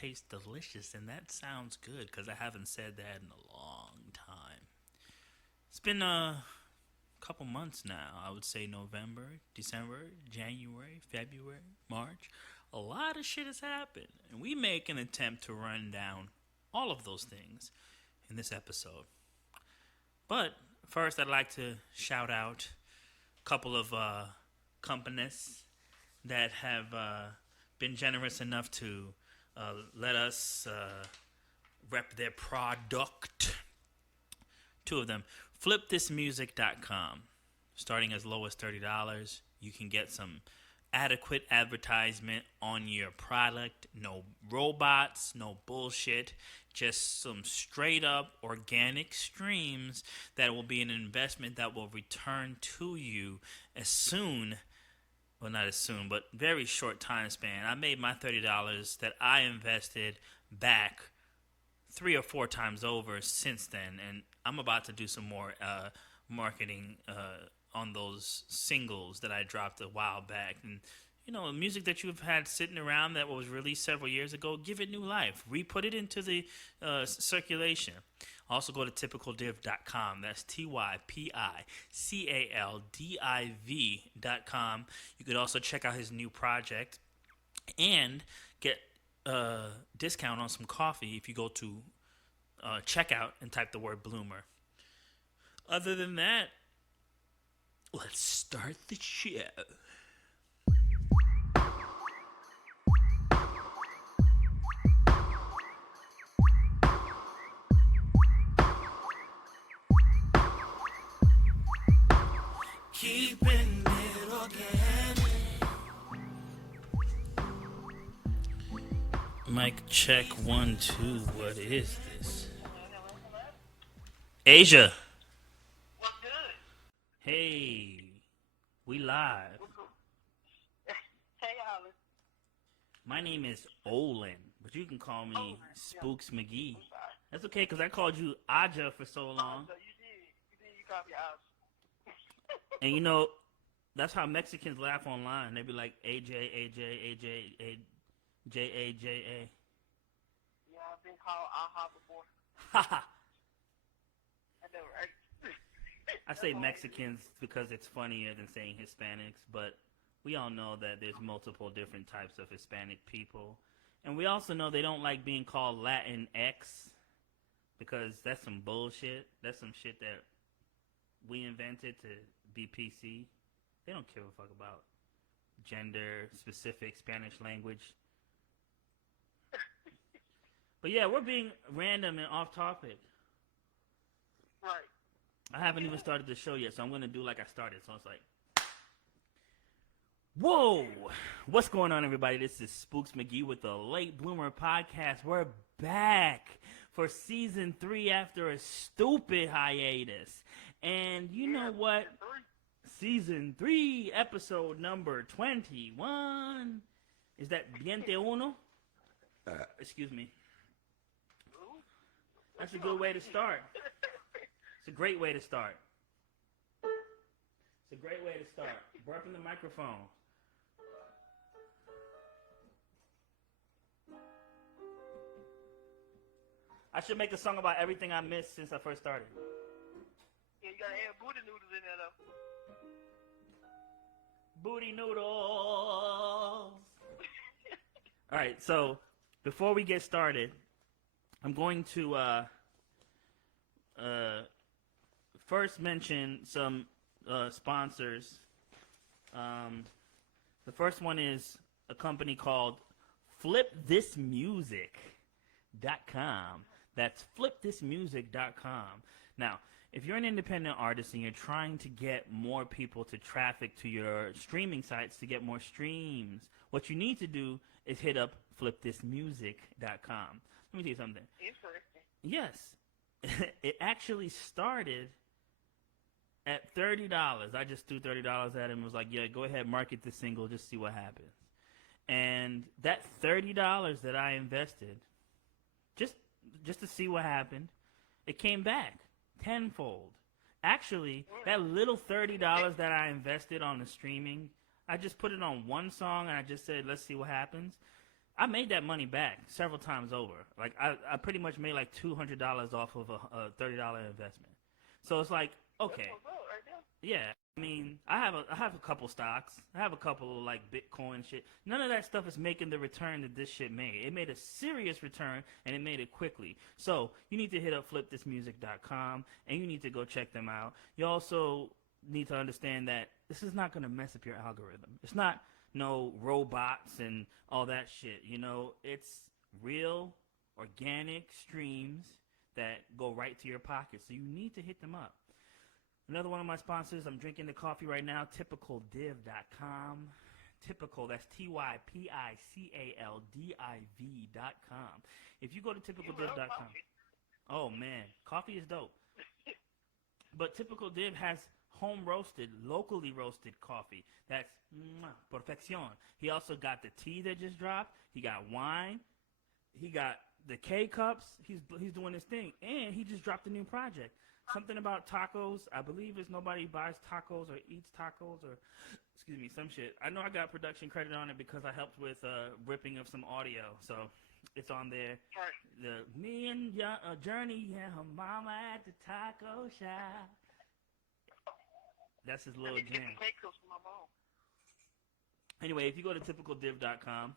tastes delicious, and that sounds good because I haven't said that in a long time. It's been a couple months now. I would say November, December, January, February, March. A lot of shit has happened, and we make an attempt to run down all of those things in this episode. But first, I'd like to shout out a couple of companies that have been generous enough to let us rep their product. Two of them. FlipThisMusic.com. Starting as low as $30, you can get some adequate advertisement on your product. No robots, no bullshit. Just some straight up organic streams that will be an investment that will return to you as soon, well, not as soon, but very short time span. I made my $30 that I invested back 3 or 4 times over since then, and I'm about to do some more marketing on those singles that I dropped a while back. And you know, music that you've had sitting around that was released several years ago, give it new life. Re-put it into the circulation. Also go to typicaldiv.com. That's typicaldiv.com. You could also check out his new project and get a discount on some coffee if you go to checkout and type the word Bloomer. Other than that, let's start the show. Keeping it organic. Mic check 1 2. What is this? Asia. What's good? Hey, we live. Hey, Hollis. My name is Olin, but you can call me Spooks McGee. I'm sorry. That's okay, because I called you Aja for so long. So you called me out. And you know, that's how Mexicans laugh online. They be like, AJ, AJ, AJ, J-A-J-A. Yeah, I've been called Aha before. Haha. I know, right? I say Mexicans because it's funnier than saying Hispanics, but we all know that there's multiple different types of Hispanic people. And we also know they don't like being called Latin X because that's some bullshit. That's some shit that we invented to be PC. They don't give a fuck about gender-specific Spanish language. But yeah, we're being random and off-topic. Right. I haven't even started the show yet, so I'm going to do like I started. So it's like, whoa! What's going on, everybody? This is Spooks McGee with the Late Bloomer Podcast. We're back for Season 3 after a stupid hiatus. And you know what? Season 3, episode number 21. Is that 21? Excuse me. That's a good way to start. It's a great way to start. It's a great way to start. Burp in the microphone. I should make a song about everything I missed since I first started. Yeah, you gotta add booty noodles in there, though. Booty noodles. All right, so before we get started, I'm going to first mention some sponsors. The first one is a company called FlipThisMusic.com. That's FlipThisMusic.com. Now, if you're an independent artist and you're trying to get more people to traffic to your streaming sites to get more streams, what you need to do is hit up FlipThisMusic.com. Let me tell you something. Interesting. Yes. It actually started at $30. I just threw $30 at him and was like, yeah, go ahead, market this single, just see what happens. And that $30 that I invested, just to see what happened, it came back tenfold. Actually, that little $30 that I invested on the streaming, I just put it on one song and I just said, let's see what happens. I made that money back several times over. Like I pretty much made like $200 off of a $30 investment. So it's like, okay, That's what's up right there. yeah. I mean, I have a couple stocks. I have a couple of like Bitcoin shit. None of that stuff is making the return that this shit made. It made a serious return and it made it quickly. So you need to hit up flipthismusic.com and you need to go check them out. You also need to understand that this is not going to mess up your algorithm. It's not no robots and all that shit. You know, it's real organic streams that go right to your pocket. So you need to hit them up. Another one of my sponsors, I'm drinking the coffee right now, typicaldiv.com. Typical, that's typicaldiv.com. If you go to typicaldiv.com, oh man, coffee is dope. But Typical Div has home roasted, locally roasted coffee. That's perfection. He also got the tea that just dropped. He got wine. He got the K cups. He's doing his thing, and he just dropped a new project. Something about tacos. I believe it's nobody buys tacos or eats tacos or, excuse me, some shit. I know I got production credit on it because I helped with ripping of some audio, so it's on there. The me and Journey and her mama at the taco shop. That's his little jam. Anyway, if you go to typicaldiv.com,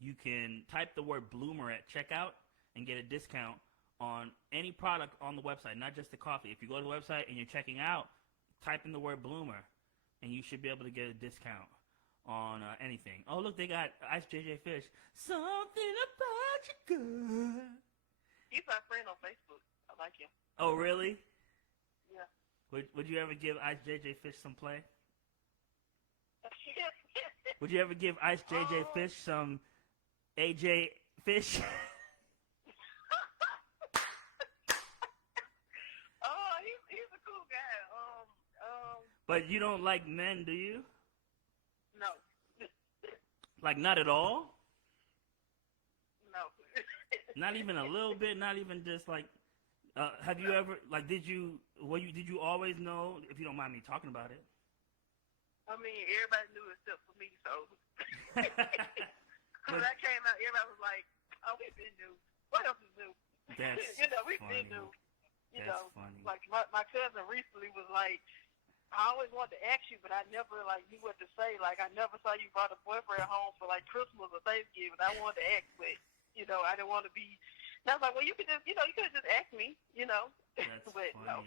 you can type the word bloomer at checkout and get a discount on any product on the website, not just the coffee. If you go to the website and you're checking out, type in the word bloomer, and you should be able to get a discount on anything. Oh, look, they got Ice JJ Fish. Something about you good. He's my friend on Facebook. I like him. Oh, really? Yeah. Would you ever give Ice JJ Fish some play? Would you ever give Ice JJ Fish some AJ Fish? But you don't like men, do you? No. Like, not at all? No. Not even a little bit? Not even just like, have you ever, like, did you always know, if you don't mind me talking about it? I mean, everybody knew except for me, so. When that came out, everybody was like, oh, we been new. What else is new? That's we funny. been new. That's funny. Like, my cousin recently was like, I always wanted to ask you, but I never, like, knew what to say. Like, I never saw you brought a boyfriend home for, like, Christmas or Thanksgiving. I wanted to ask, but, I didn't want to be. And I was like, well, you could just, you could have just asked me, That's but, funny. no.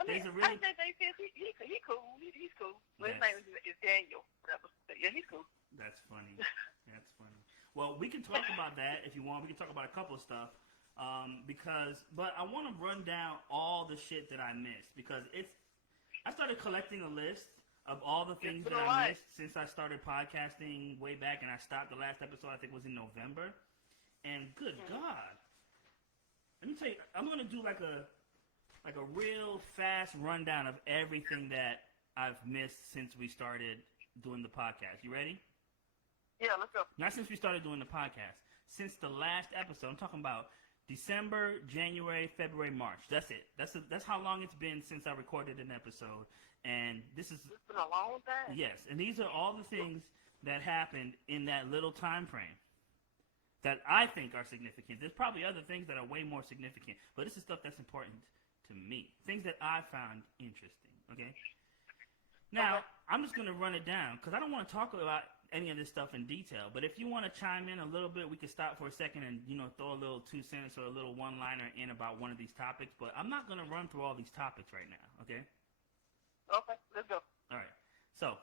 I mean, Really... I said, he cool. He's cool. Well, his name is Daniel. Yeah, he's cool. That's funny. That's funny. Well, we can talk about that if you want. We can talk about a couple of stuff. But I want to run down all the shit that I missed because I started collecting a list of all the things that I missed since I started podcasting way back, and I stopped the last episode, I think, was in November. And good God, let me tell you, I'm gonna do like a real fast rundown of everything that I've missed since we started doing the podcast. You ready? Yeah, let's go. Not since we started doing the podcast. Since the last episode, I'm talking about December, January, February, March. That's it. That's how long it's been since I recorded an episode. And it's been a long time. Yes, and these are all the things that happened in that little time frame that I think are significant. There's probably other things that are way more significant, but this is stuff that's important to me. Things that I found interesting. Okay. Now I'm just gonna run it down because I don't want to talk about any of this stuff in detail, but if you want to chime in a little bit, we can stop for a second and throw a little 2 cents or a little one-liner in about one of these topics. But I'm not going to run through all these topics right now. Okay. Let's go. All right. So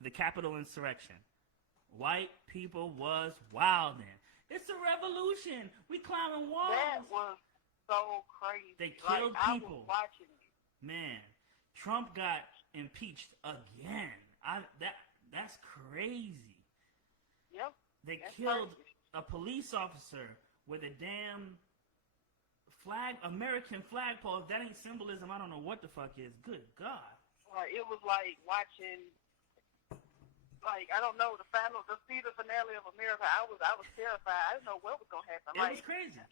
the Capitol insurrection. White people was wildin'. It's a revolution. We climbing walls. That was so crazy. They killed people. I was watching it. Man, Trump got impeached again. That's crazy. Yep. They killed a police officer with a damn American flagpole. If that ain't symbolism, I don't know what the fuck is. Good God. Like, it was like watching, like, I don't know, the season finale of America. I was terrified. I didn't know what was gonna happen. It was crazy.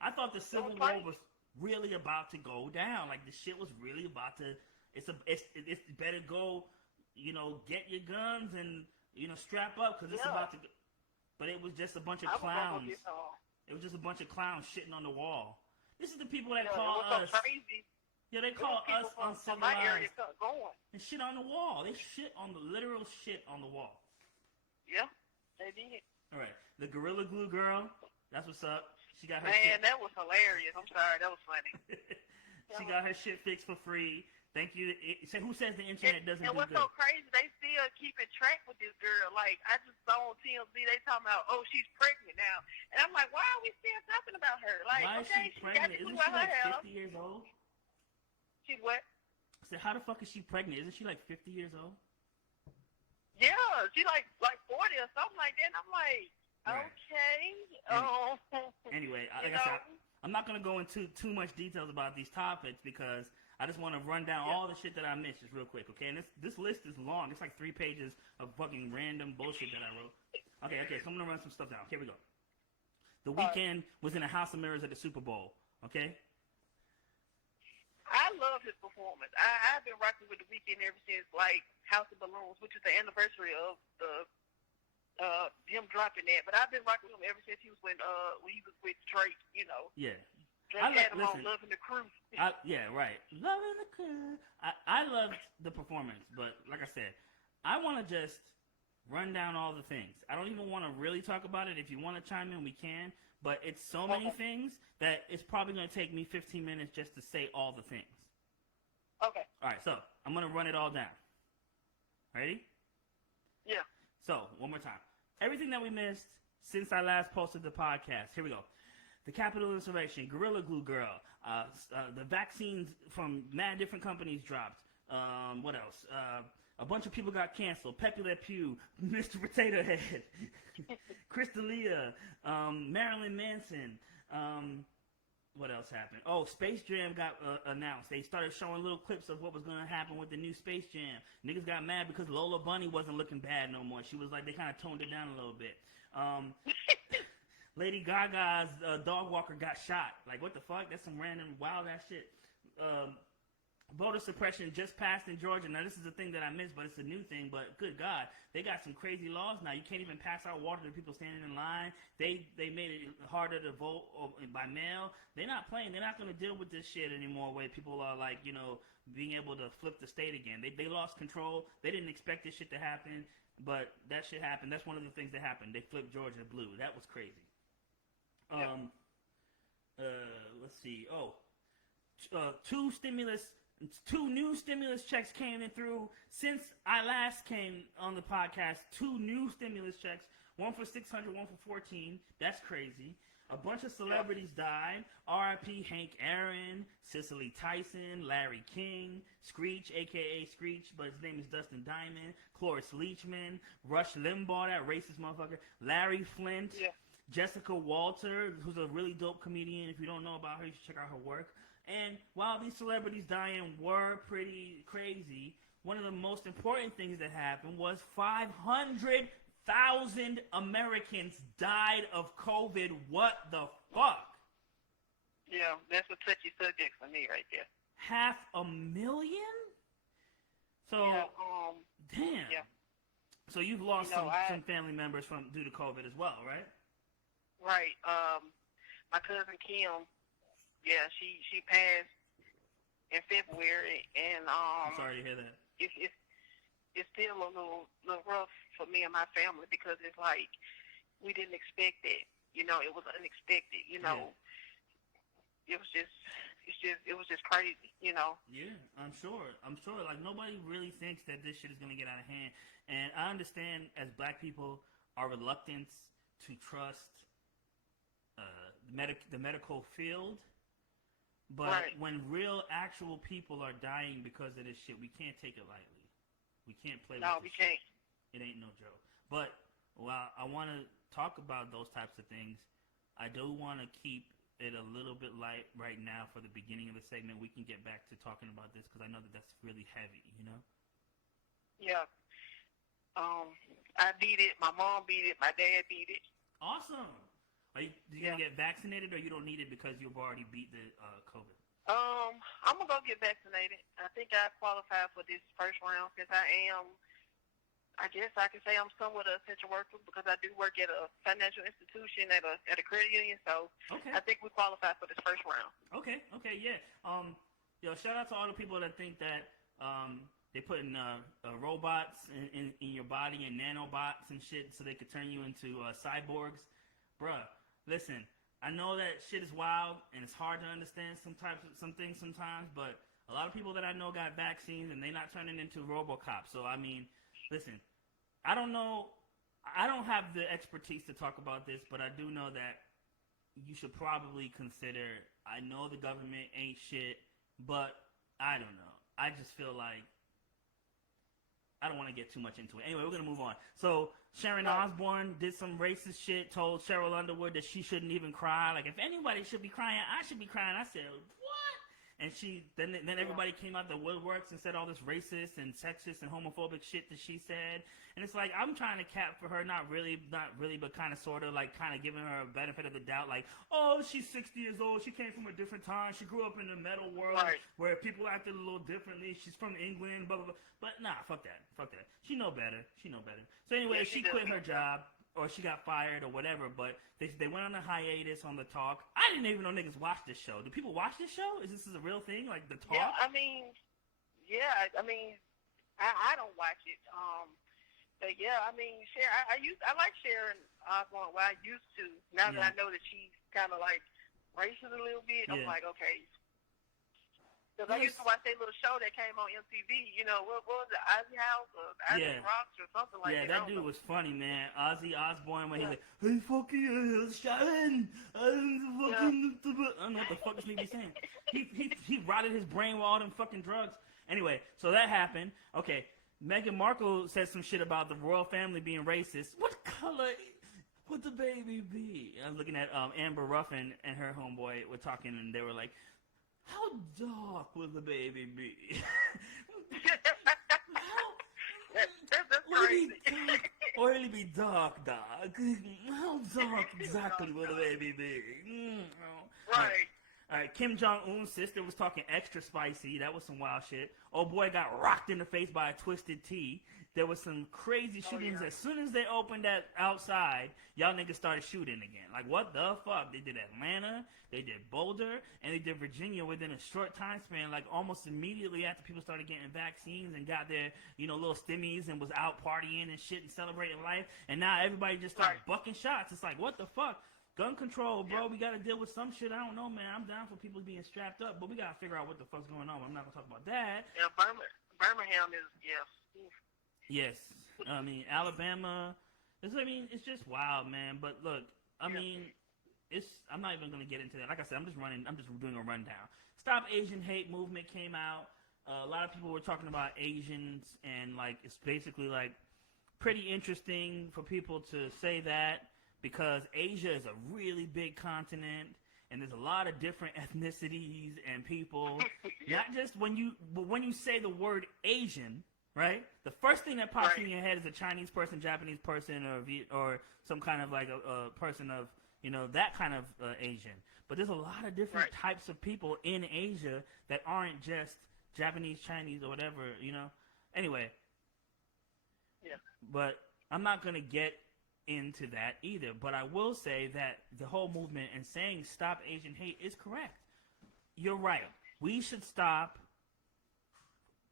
I thought the Civil War was really about to go down. Like, the shit was really about to. It's better go, get your guns and strap up because it's about to. But it was just a bunch of clowns. It was just a bunch of clowns shitting on the wall. This is the people that call us. So crazy. Yeah, they call us from my area going and shit on the wall. They shit on the literal shit on the wall. Yeah, they did. All right, the Gorilla Glue girl. That's what's up. She got her. That was hilarious. I'm sorry, that was funny. She got her shit fixed for free. Thank you. Who says the internet doesn't do good? And what's so crazy, they still keeping track with this girl. Like, I just saw on TMZ, they talking about, oh, she's pregnant now. And I'm like, why are we still talking about her? Like, why is she pregnant? Isn't she like 50 years old? She's what? I said, how the fuck is she pregnant? Isn't she like 50 years old? Yeah, she like 40 or something like that. And I'm like, okay. Anyway, like I said, I'm not going to go into too much details about these topics because I just want to run down all the shit that I missed just real quick, okay? And this list is long. It's like 3 pages of fucking random bullshit that I wrote. Okay, so I'm going to run some stuff down. Here we go. The Weeknd was in a House of Mirrors at the Super Bowl, okay? I love his performance. I've been rocking with the Weeknd ever since, like, House of Balloons, which is the anniversary of him dropping that. But I've been rocking with him ever since he was when he was with Drake, Yeah. Drake had him on Loving the Crew. Yeah, right. Loving the Crew. I loved the performance, but like I said, I want to just run down all the things. I don't even want to really talk about it. If you want to chime in, we can. But it's so many things that it's probably going to take me 15 minutes just to say all the things. Okay. All right, so I'm going to run it all down. Ready? Yeah. So, one more time. Everything that we missed since I last posted the podcast. Here we go. The Capitol insurrection, Gorilla Glue girl, the vaccines from mad different companies dropped. What else? A bunch of people got canceled. Pepe Le Pew, Mr. Potato Head, Chris D'Elia, Marilyn Manson. What else happened? Oh, Space Jam got announced. They started showing little clips of what was going to happen with the new Space Jam. Niggas got mad because Lola Bunny wasn't looking bad no more. She was like, they kind of toned it down a little bit. Lady Gaga's dog walker got shot. Like, what the fuck? That's some random wild-ass shit. Voter suppression just passed in Georgia. Now, this is a thing that I missed, but it's a new thing. But, good God, they got some crazy laws now. You can't even pass out water to people standing in line. They made it harder to vote by mail. They're not playing. They're not going to deal with this shit anymore where people are, like, being able to flip the state again. They lost control. They didn't expect this shit to happen, but that shit happened. That's one of the things that happened. They flipped Georgia blue. That was crazy. Let's see. Two new stimulus checks came in through since I last came on the podcast. 2 new stimulus checks, one for 600, one for 14. That's crazy. A bunch of celebrities died. R.I.P. Hank Aaron, Cicely Tyson, Larry King, Screech, a.k.a. Screech, but his name is Dustin Diamond, Cloris Leachman, Rush Limbaugh, that racist motherfucker, Larry Flint, Jessica Walter, who's a really dope comedian. If you don't know about her, you should check out her work. And while these celebrities dying were pretty crazy, one of the most important things that happened was 500,000 Americans died of COVID. What the fuck? Yeah, that's a touchy subject for me right there. 500,000? So, damn. Yeah. So you've lost some family members due to COVID as well, right? Right. My cousin Kim, she passed in February, and I'm sorry to hear that. It's still a little rough for me and my family because it's like we didn't expect it. It was unexpected. It was just crazy. Yeah, I'm sure. Like, nobody really thinks that this shit is gonna get out of hand, and I understand as Black people our reluctance to trust the medical field. But when real, actual people are dying because of this shit, we can't take it lightly. We can't play with this. No, we can't. It ain't no joke. But while I want to talk about those types of things, I do want to keep it a little bit light right now for the beginning of the segment. We can get back to talking about this because I know that that's really heavy, Yeah. I beat it. My mom beat it. My dad beat it. Awesome. Are you going to get vaccinated, or you don't need it because you've already beat the COVID? I'm going to go get vaccinated. I think I qualify for this first round since I am I guess I can say I'm somewhat an essential worker because I do work at a financial institution at a credit union. So Okay. I think we qualify for this first round. Okay, yeah. Shout out to all the people that think that they putting robots in your body and nanobots and shit so they could turn you into cyborgs. Bruh, listen, I know that shit is wild and it's hard to understand some things sometimes, but a lot of people that I know got vaccines and they're not turning into RoboCop. So I mean, listen, I don't know. I don't have the expertise to talk about this, but I do know that you should probably consider. I know the government ain't shit, but I don't know. I just feel like I don't want to get too much into it. Anyway, we're gonna move on. So Sharon Osbourne did some racist shit. Told Cheryl Underwood that she shouldn't even cry. Like if anybody should be crying, I should be crying. I said what? And then everybody came out the woodworks and said all this racist and sexist and homophobic shit that she said. And it's like I'm trying to cap for her, not really, but kind of sort of like kind of giving her a benefit of the doubt. Like, oh, she's 60 years old. She came from a different time. She grew up in the metal world where people acted a little differently. She's from England, blah blah blah. But nah, fuck that. She know better. So anyway, she quit her job. Or she got fired or whatever, but they went on a hiatus on the talk. I didn't even know niggas watched this show. Do people watch this show? Is this a real thing? Like the talk? Yeah, I mean, I don't watch it. But yeah, I mean, I like Sharon Osbourne. Well, I used to. Now that I know that she's kind of like racist a little bit, I'm like, okay. Because I used to watch that little show that came on MTV. You know, what was it, Ozzy House or Ozzy Rocks or something like that? Yeah, that dude was funny, man. Ozzy Osbourne, when he's like, hey, fuck you, Sharon. I don't know what the fuck this nigga be saying. He rotted his brain with all them fucking drugs. Anyway, so that happened. Okay, Meghan Markle said some shit about the royal family being racist. What color would the baby be? I was looking at Amber Ruffin and her homeboy were talking, and they were like, how dark will the baby be? That's crazy. Or it'll be dark. How dark exactly will the baby be? Right. All right, Kim Jong-un's sister was talking extra spicy. That was some wild shit. Old boy got rocked in the face by a twisted tea. There was some crazy shootings. As soon as they opened that outside, y'all niggas started shooting again. Like, what the fuck? They did Atlanta, they did Boulder, and they did Virginia within a short time span, like almost immediately after people started getting vaccines and got their, little stimmies and was out partying and shit and celebrating life. And now everybody just started bucking shots. It's like, what the fuck? Gun control, bro. We got to deal with some shit. I don't know, man. I'm down for people being strapped up, but we got to figure out what the fuck's going on. I'm not going to talk about that. Yeah, Birmingham is, Yes. I mean, Alabama. It's just wild, man. But look, I'm not even going to get into that. Like I said, I'm just doing a rundown. Stop Asian Hate movement came out. A lot of people were talking about Asians, and, like, it's basically, like, pretty interesting for people to say that. Because Asia is a really big continent, and there's a lot of different ethnicities and people. Not just when you say the word Asian, right? The first thing that pops in your head is a Chinese person, Japanese person, or some kind of like a person of that kind of Asian. But there's a lot of different types of people in Asia that aren't just Japanese, Chinese, or whatever. Anyway. Yeah. But I'm not gonna get into that either, but I will say that the whole movement and saying stop Asian hate is correct. You're right. We should stop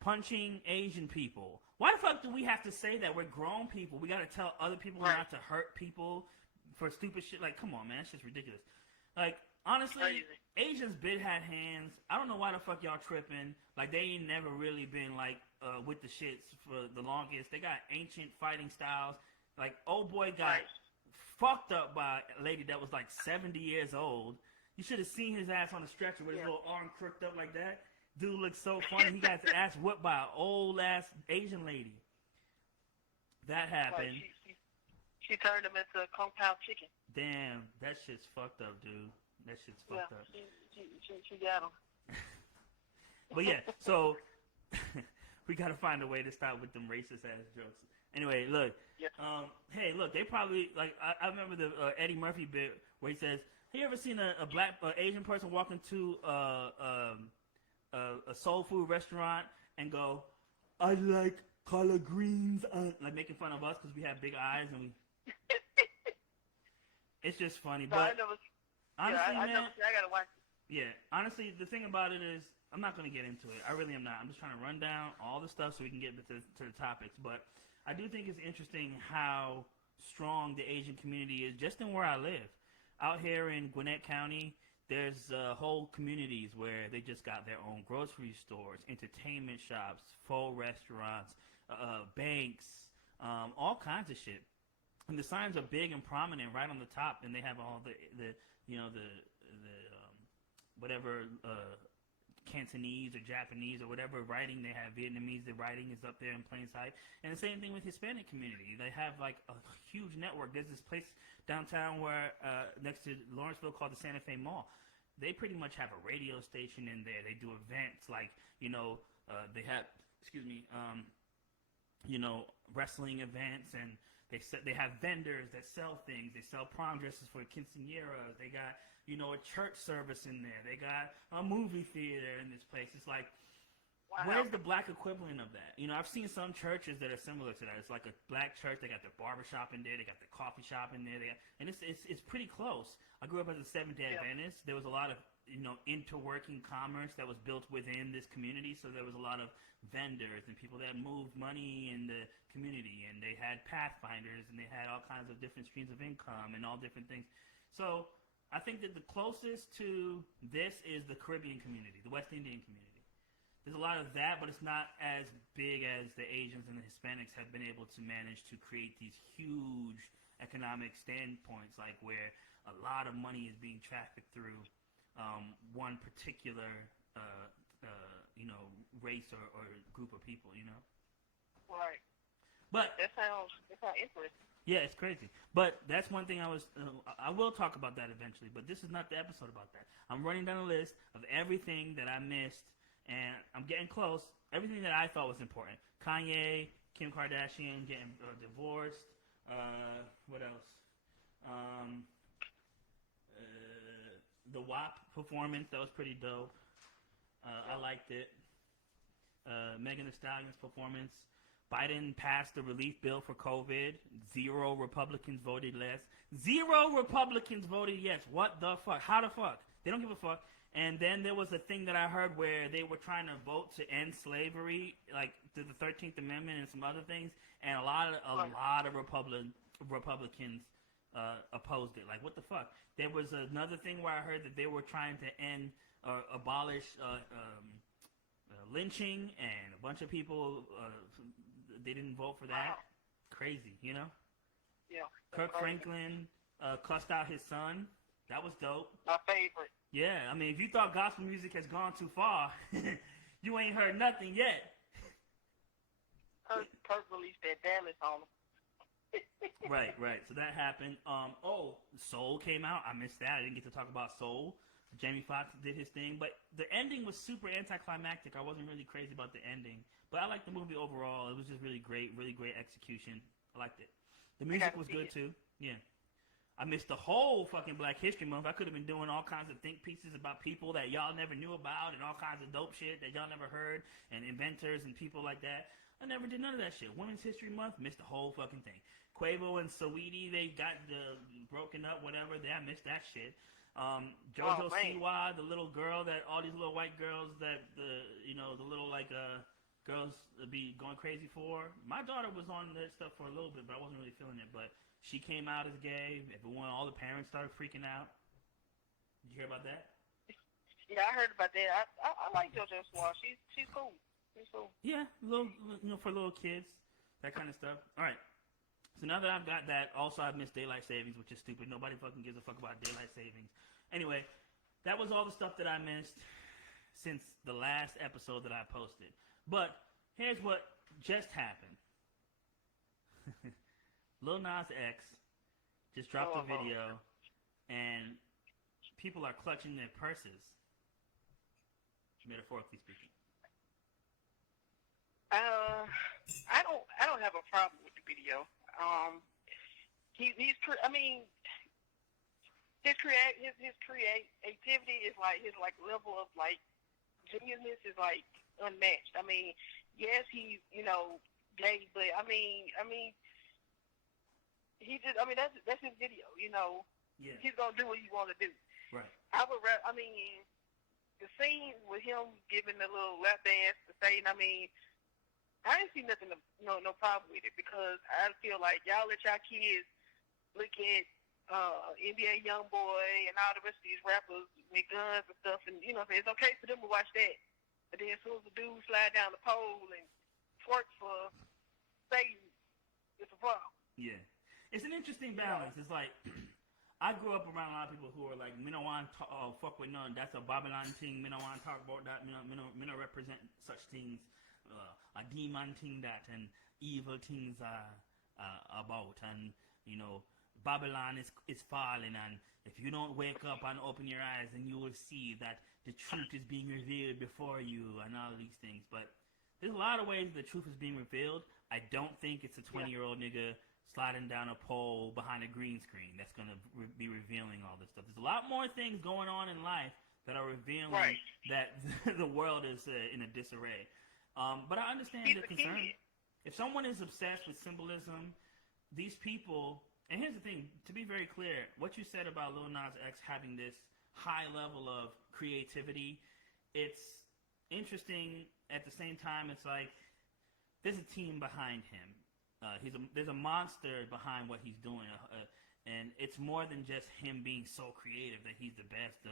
punching Asian people. Why the fuck do we have to say that? We're grown people. We gotta tell other people not to hurt people for stupid shit. Like, come on, man, that's just ridiculous. Like, honestly, Asians had hands. I don't know why the fuck y'all tripping. Like, they ain't never really been like with the shits for the longest. They got ancient fighting styles. Like, old boy got fucked up by a lady that was like 70 years old. You should have seen his ass on the stretcher with his little arm crooked up like that. Dude looks so funny. He got his ass whipped by an old ass Asian lady. That happened. She turned him into a compound chicken. Damn, that shit's fucked up, dude. That shit's fucked up. She got him. But yeah, so we gotta find a way to stop with them racist ass jokes. Anyway, look. Hey, look, they probably, like, I remember the Eddie Murphy bit where he says, have you ever seen a black Asian person walk into a soul food restaurant and go, I like color greens, like making fun of us because we have big eyes and we. It's just funny, but honestly, man, I gotta watch it. Yeah, honestly, the thing about it is, I'm not going to get into it. I really am not. I'm just trying to run down all the stuff so we can get to the topics. But I do think it's interesting how strong the Asian community is just in where I live. Out here in Gwinnett County, there's whole communities where they just got their own grocery stores, entertainment shops, faux restaurants, banks, all kinds of shit. And the signs are big and prominent right on the top, and they have all the whatever Cantonese or Japanese or whatever writing they have. Vietnamese, the writing is up there in plain sight. And the same thing with Hispanic community. They have like a huge network. There's this place downtown where next to Lawrenceville called the Santa Fe Mall. They pretty much have a radio station in there. They do events like, they have, wrestling events, and they have vendors that sell things. They sell prom dresses for quinceañeras. They got, a church service in there. They got a movie theater in this place. It's like, wow. Where's the black equivalent of that? I've seen some churches that are similar to that. It's like a black church. They got their barbershop in there. They got the coffee shop in there. And it's pretty close. I grew up as a Seventh-day Adventist. There was a lot of, interworking commerce that was built within this community. So there was a lot of vendors and people that moved money in the community. And they had pathfinders, and they had all kinds of different streams of income and all different things. So I think that the closest to this is the Caribbean community, the West Indian community. There's a lot of that, but it's not as big as the Asians and the Hispanics have been able to manage to create these huge economic standpoints, like where a lot of money is being trafficked through one particular, race or group of people, Right. But that sounds interesting. Yeah, it's crazy. But that's one thing I will talk about that eventually, but this is not the episode about that. I'm running down a list of everything that I missed, and I'm getting close. Everything that I thought was important. Kanye, Kim Kardashian getting divorced. What else? The WAP performance, that was pretty dope. I liked it. Megan Thee Stallion's performance. Biden passed the relief bill for COVID. 0 Republicans voted yes. 0 Republicans voted yes. What the fuck? How the fuck? They don't give a fuck. And then there was a thing that I heard where they were trying to vote to end slavery, like through the 13th Amendment and some other things, and a lot of Republicans opposed it. Like, what the fuck? There was another thing where I heard that they were trying to end or abolish lynching, and a bunch of people they didn't vote for that. Wow. Crazy, Yeah. Kirk Franklin cussed out his son. That was dope. My favorite. Yeah, I mean, if you thought gospel music has gone too far, you ain't heard nothing yet. Kirk released that Dallas on him. Right. So that happened. Soul came out. I missed that. I didn't get to talk about Soul. Jamie Foxx did his thing, but the ending was super anticlimactic. I wasn't really crazy about the ending, but I liked the movie overall. It was just really great execution. I liked it. The music was good too. Yeah. I missed the whole fucking Black History Month. I could have been doing all kinds of think pieces about people that y'all never knew about and all kinds of dope shit that y'all never heard, and inventors and people like that. I never did none of that shit. Women's History Month, missed the whole fucking thing. Quavo and Saweetie, they got broken up, whatever. I missed that shit. JoJo Siwa, the little girl that all these little white girls that the little girls be going crazy for. My daughter was on that stuff for a little bit, but I wasn't really feeling it. But she came out as gay. Everyone, all the parents started freaking out. Did you hear about that? Yeah, I heard about that. I like JoJo Siwa. She's cool. She's cool. Yeah, for little kids, that kind of stuff. All right. So now that I've got that, also I've missed daylight savings, which is stupid. Nobody fucking gives a fuck about daylight savings. Anyway, that was all the stuff that I missed since the last episode that I posted. But here's what just happened. Lil Nas X just dropped a video, and people are clutching their purses, metaphorically speaking. I don't have a problem with the video. His creativity is like his level of like geniusness is like unmatched. I mean, yes, he's gay, but I mean, he just, I mean, that's his video, you know. Yeah. He's gonna do what he want to do. Right. I mean, the scene with him giving the little lap dance to Satan, I mean, I didn't see nothing, no problem with it, because I feel like y'all let y'all kids look at NBA YoungBoy and all the rest of these rappers with guns and stuff, and you know, it's okay for them to watch that. But then as soon as the dude slide down the pole and twerk for Satan, it's a problem. Yeah, it's an interesting balance. It's like I grew up around a lot of people who are like, me don't want to fuck with none. That's a Babylon thing. Me don't want to talk about that. Me don't represent such things. A demon thing that and evil things are about, and you know. Babylon is falling, and if you don't wake up and open your eyes, then you will see that the truth is being revealed before you and all these things. But there's a lot of ways the truth is being revealed. I don't think it's a 20-year-old nigga sliding down a pole behind a green screen that's going to be revealing all this stuff. There's a lot more things going on in life that are revealing that the world is in a disarray. But I understand the concern. If someone is obsessed with symbolism, these people... And here's the thing, to be very clear, what you said about Lil Nas X having this high level of creativity, it's interesting. At the same time, it's like there's a team behind him. There's a monster behind what he's doing, and it's more than just him being so creative that he's the best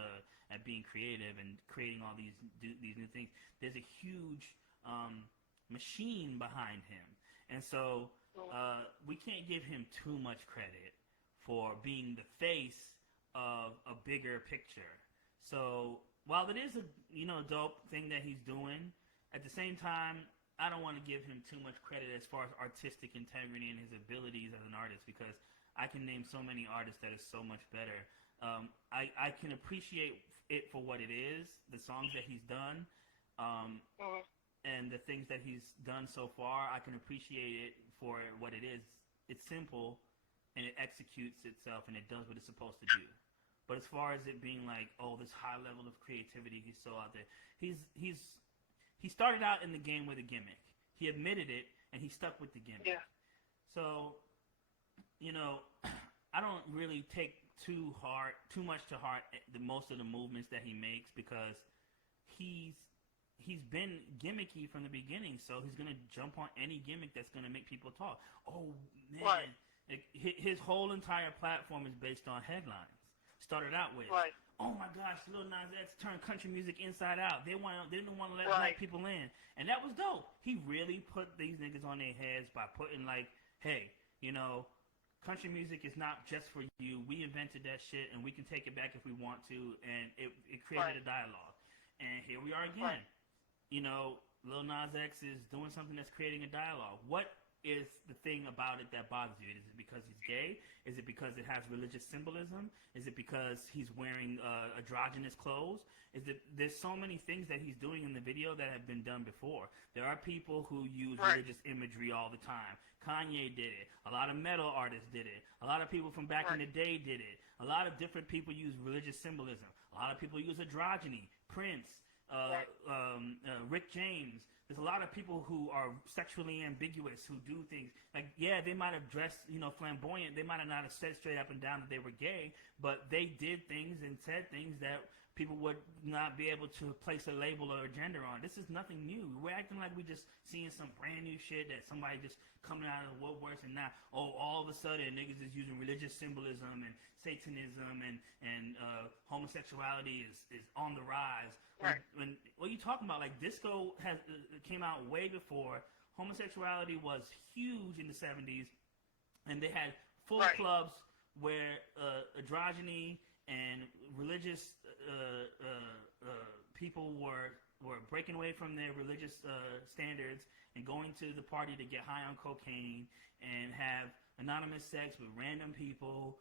at being creative and creating all these new things. There's a huge machine behind him, and so... we can't give him too much credit for being the face of a bigger picture. So while it is a dope thing that he's doing, at the same time, I don't want to give him too much credit as far as artistic integrity and his abilities as an artist, because I can name so many artists that are so much better. I can appreciate it for what it is, the songs that he's done, and the things that he's done so far. I can appreciate it for what it is. It's simple, and it executes itself, and it does what it's supposed to do. But as far as it being like, oh, this high level of creativity, he's so out there. He started out in the game with a gimmick. He admitted it, and he stuck with the gimmick. Yeah. So, I don't really take too much to heart most of the movements that he makes, because he's been gimmicky from the beginning, so he's going to jump on any gimmick that's going to make people talk. Oh, man. His whole entire platform is based on headlines. Started out with, oh my gosh, Lil Nas X turned country music inside out. They didn't want to let black people in. And that was dope. He really put these niggas on their heads by putting like, hey, country music is not just for you. We invented that shit, and we can take it back if we want to. And it created a dialogue. And here we are again. Lil Nas X is doing something that's creating a dialogue. What is the thing about it that bothers you? Is it because he's gay? Is it because it has religious symbolism? Is it because he's wearing androgynous clothes? There's so many things that he's doing in the video that have been done before. There are people who use religious imagery all the time. Kanye did it. A lot of metal artists did it. A lot of people from back in the day did it. A lot of different people use religious symbolism. A lot of people use androgyny. Prince. Rick James. There's a lot of people who are sexually ambiguous, who do things like, they might have dressed, flamboyant. They might have not have said straight up and down that they were gay, but they did things and said things that people would not be able to place a label or a gender on. This is nothing new. We're acting like we're just seeing some brand new shit that somebody just coming out of the woodworks, and now, all of a sudden niggas is using religious symbolism and Satanism and homosexuality is on the rise. When what are you talking about? Like, disco came out way before. Homosexuality was huge in the 70s, and they had full clubs where androgyny and religious people were breaking away from their religious standards and going to the party to get high on cocaine and have anonymous sex with random people,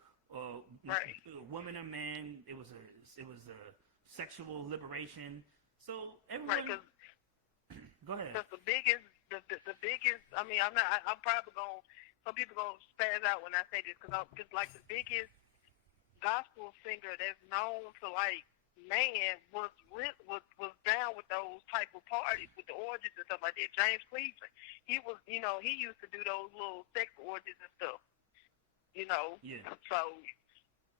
women and men. It was a sexual liberation. So everyone, go ahead. Because the biggest. I mean, I'm probably going. Some people gonna spaz out when I say this, because like the biggest gospel singer that's known to like man was down with those type of parties with the orgies and stuff like that. James Cleveland, he was, he used to do those little sex orgies and stuff. Yeah. So,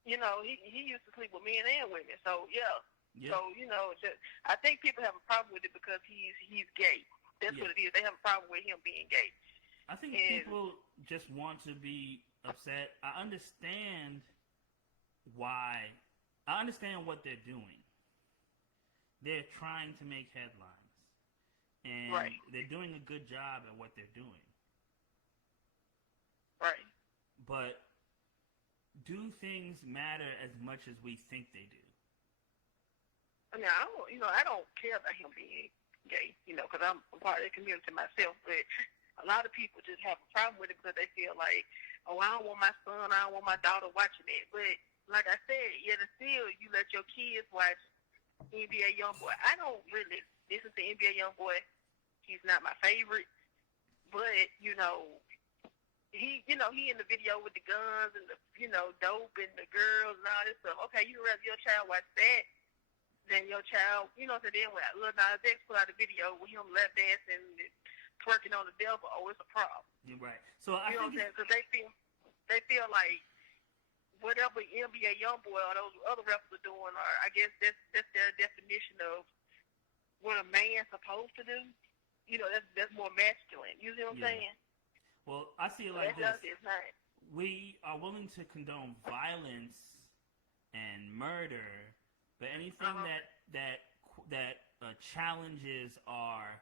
he used to sleep with men and women. So yeah. Yeah. So I think people have a problem with it because he's gay. That's what it is. They have a problem with him being gay. I think people just want to be upset. I understand why. I understand what they're doing. They're trying to make headlines. And they're doing a good job at what they're doing. Right. But do things matter as much as we think they do? I mean, I don't care about him being gay, because I'm a part of the community myself. But a lot of people just have a problem with it because they feel like, oh, I don't want my son, I don't want my daughter watching it. But like I said, yet and still, you let your kids watch NBA YoungBoy. I don't really listen to NBA YoungBoy. He's not my favorite, but he he in the video with the guns and the dope and the girls and all this stuff. Okay, you rather your child watch that than your child, so then when Lil Nas X put out a video with him lap dancing and twerking on the devil, oh, it's a problem. You're right. So I know what I'm saying? Because they feel like whatever NBA YoungBoy or those other rappers are doing, or I guess that's their definition of what a man's supposed to do. That's more masculine. You see what I'm saying? Well, I see it like this. We are willing to condone violence and murder, but anything that challenges our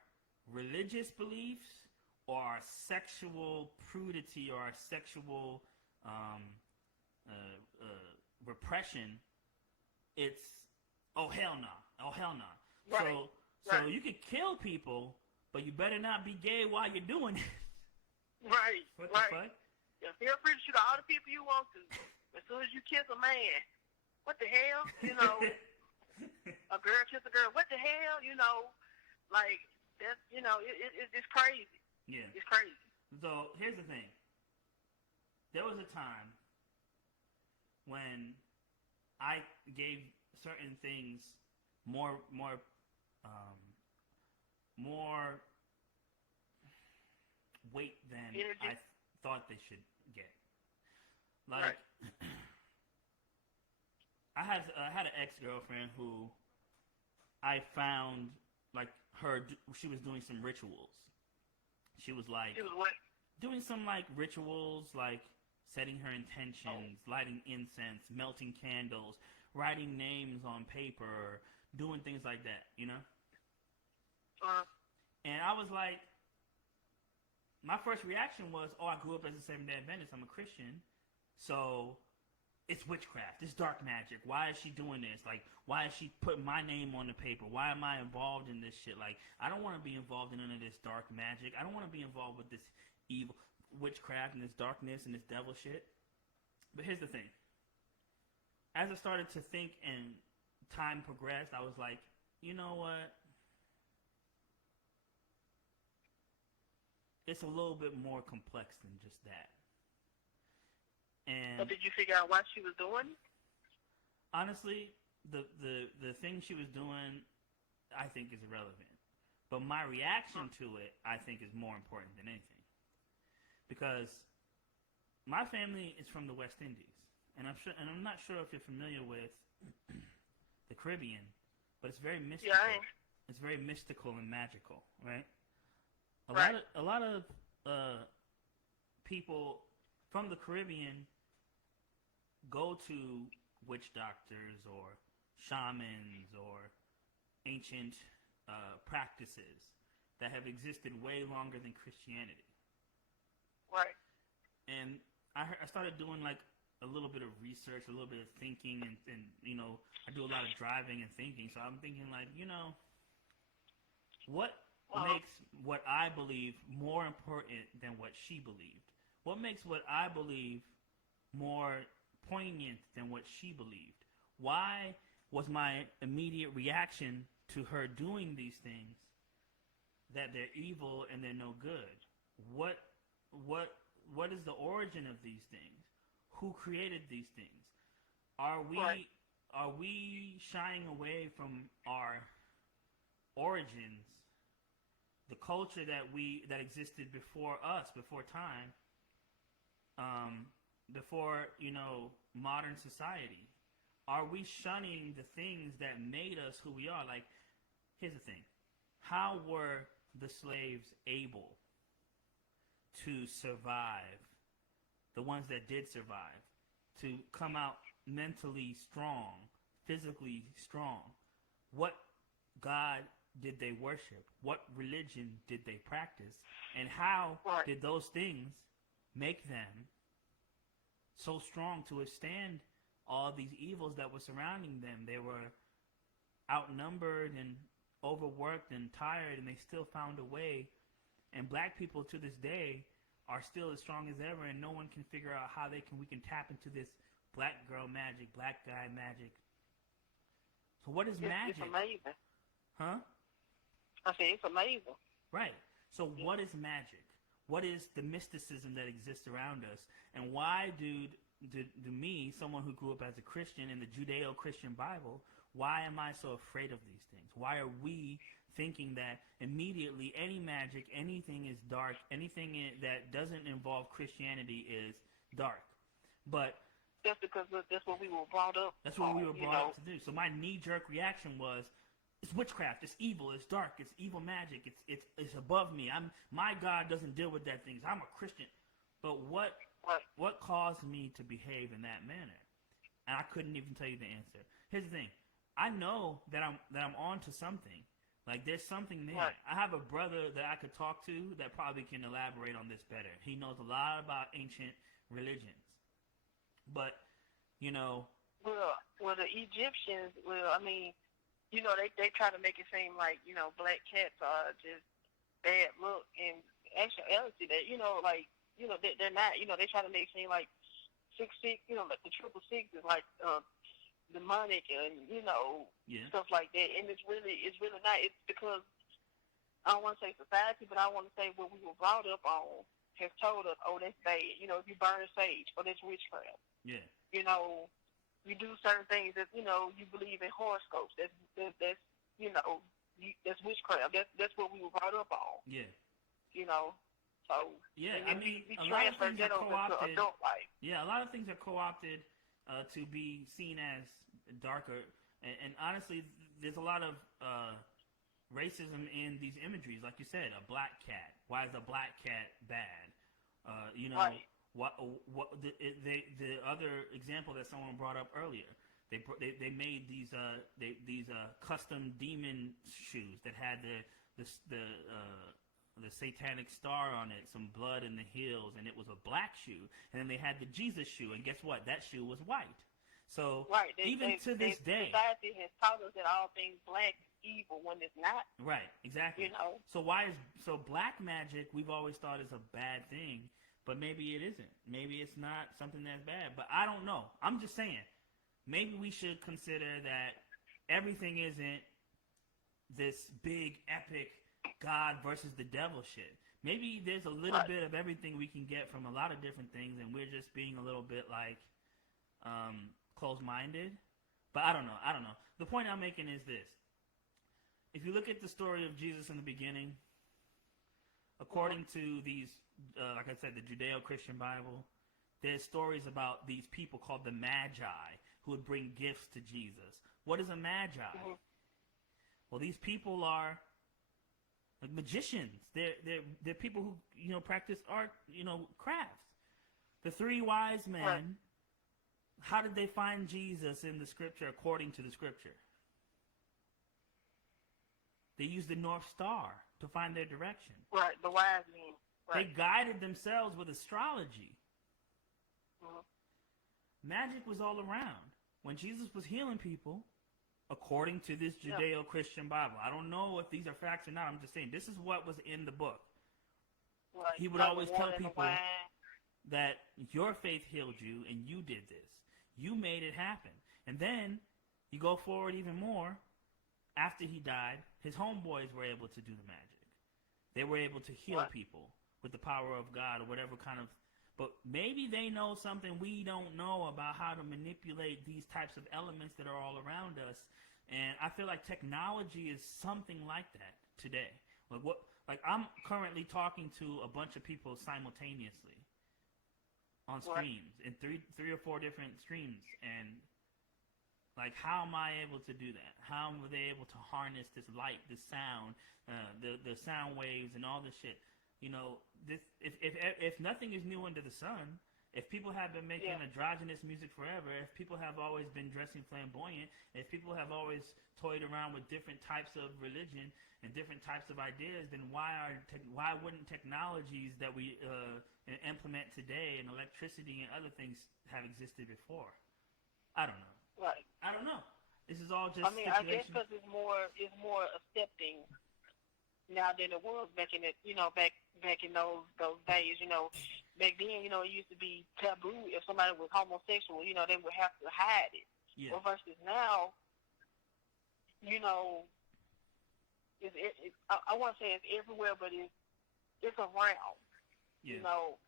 religious beliefs or our sexual prudity or our sexual repression, it's oh hell no. Right. So you could kill people, but you better not be gay while you're doing it. Right. What the fuck? Yeah, feel free to shoot all the people you want to. As soon as you kiss a man, what the hell? A girl kiss a girl, what the hell? Like that's it's crazy. Yeah, it's crazy. So here's the thing. There was a time when I gave certain things more weight than I thought they should get. Like, I had an ex-girlfriend who I found, like, she was doing some rituals. She was like doing some like rituals, like setting her intentions, lighting incense, melting candles, writing names on paper, doing things like that, And I was like, my first reaction was, oh, I grew up as a Seventh-day Adventist. I'm a Christian. So it's witchcraft. It's dark magic. Why is she doing this? Like, why is she putting my name on the paper? Why am I involved in this shit? Like, I don't want to be involved in none of this dark magic. I don't want to be involved with this evil witchcraft and this darkness and this devil shit. But here's the thing. As I started to think and time progressed, I was like, you know what? It's a little bit more complex than just that. And so did you figure out what she was doing? Honestly, the thing she was doing, I think, is irrelevant. But my reaction to it, I think, is more important than anything. Because my family is from the West Indies, and I'm not sure if you're familiar with the Caribbean, but it's very mystical. Yeah, it's very mystical and magical, right? A lot of people from the Caribbean go to witch doctors or shamans or ancient practices that have existed way longer than Christianity. Right. And I started doing like a little bit of research, a little bit of thinking, and I do a lot of driving and thinking. So I'm thinking like, what makes what I believe more important than what she believed? What makes what I believe more poignant than what she believed? Why was my immediate reaction to her doing these things that they're evil and they're no good? What is the origin of these things? Who created these things? Are are we shying away from our origins, the culture that existed before us, before time, before modern society? Are we shunning the things that made us who we are? Like, here's the thing: how were the slaves able to survive? The ones that did survive, to come out mentally strong, physically strong. What God did they worship? What religion did they practice? And how did those things make them so strong to withstand all these evils that were surrounding them? They were outnumbered and overworked and tired, and they still found a way. And black people to this day are still as strong as ever, and no one can figure out how we can tap into this black girl magic, black guy magic. So what is magic? It's amazing. Huh? I said it's amazing. Right. So what is magic? What is the mysticism that exists around us? And why do me, someone who grew up as a Christian in the Judeo-Christian Bible, why am I so afraid of these things? Why are we thinking that immediately any magic, anything is dark, anything that doesn't involve Christianity is dark? But that's because that's what we were brought up. That's what we were brought up to do. So my knee-jerk reaction was, it's witchcraft, it's evil, it's dark, it's evil magic, it's above me. My God doesn't deal with that things. I'm a Christian. But what caused me to behave in that manner? And I couldn't even tell you the answer. Here's the thing: I know that I'm on to something. Like, there's something there. Right. I have a brother that I could talk to that probably can elaborate on this better. He knows a lot about ancient religions. But, Well, the Egyptians, they try to make it seem like, black cats are just bad luck. And actuality, that, they're not, they try to make it seem like 666, like the 666 is like, demonic and stuff like that, and it's really not. It's because I don't want to say society, but I want to say what we were brought up on has told us, oh, that's bad. If you burn sage, oh, that's witchcraft. Yeah. You do certain things that you believe in horoscopes. That's that's witchcraft. That's what we were brought up on. Yeah. So yeah, we a lot of things are co-opted. Adult life. Yeah, a lot of things are co-opted to be seen as darker, and honestly, there's a lot of racism in these imageries. Like you said, a black cat. Why is a black cat bad? Right. The other example that someone brought up earlier, they made these custom demon shoes that had the satanic star on it, some blood in the heels, and it was a black shoe. And then they had the Jesus shoe, and guess what? That shoe was white. So even to this day, society has taught us that all things black is evil when it's not. Right, exactly. So so black magic we've always thought is a bad thing, but maybe it isn't. Maybe it's not something that's bad. But I don't know. I'm just saying, maybe we should consider that everything isn't this big epic God versus the devil shit. Maybe there's a little bit of everything we can get from a lot of different things, and we're just being a little bit like closed-minded. But I don't know. The point I'm making is this: if you look at the story of Jesus in the beginning, according to these, like I said, the Judeo-Christian Bible, there's stories about these people called the Magi who would bring gifts to Jesus. What is a Magi? Mm-hmm. Well, these people are like magicians. They're people who practice art, crafts. The three wise men. Right. How did they find Jesus in the scripture according to the scripture? They used the North Star to find their direction. Right, the wise men. Right. They guided themselves with astrology. Mm-hmm. Magic was all around. When Jesus was healing people, according to this Judeo-Christian Bible, I don't know if these are facts or not. I'm just saying this is what was in the book. Right. He would always tell people that your faith healed you and you did this. You made it happen. And then you go forward even more. After he died, his homeboys were able to do the magic. They were able to heal people with the power of God or whatever kind of But maybe they know something we don't know about how to manipulate these types of elements that are all around us. And I feel like technology is something like that today. Like I'm currently talking to a bunch of people simultaneously on streams in three or four different streams, and like, how am I able to do that? How were they able to harness this light, this sound, the sound waves, and all this shit? You know, if nothing is new under the sun, if people have been making androgynous music forever, if people have always been dressing flamboyant, if people have always toyed around with different types of religion and different types of ideas, then why wouldn't technologies that we implement today and electricity and other things have existed before? I don't know. Right. I don't know. This is all just. I mean, I guess because it's more accepting now than it was back in it. You know, back in those days. You know, back then, you know, it used to be taboo if somebody was homosexual. You know, they would have to hide it. Yeah. Well, versus now, you know, I want to say it's everywhere, but it's around. Yeah. You know.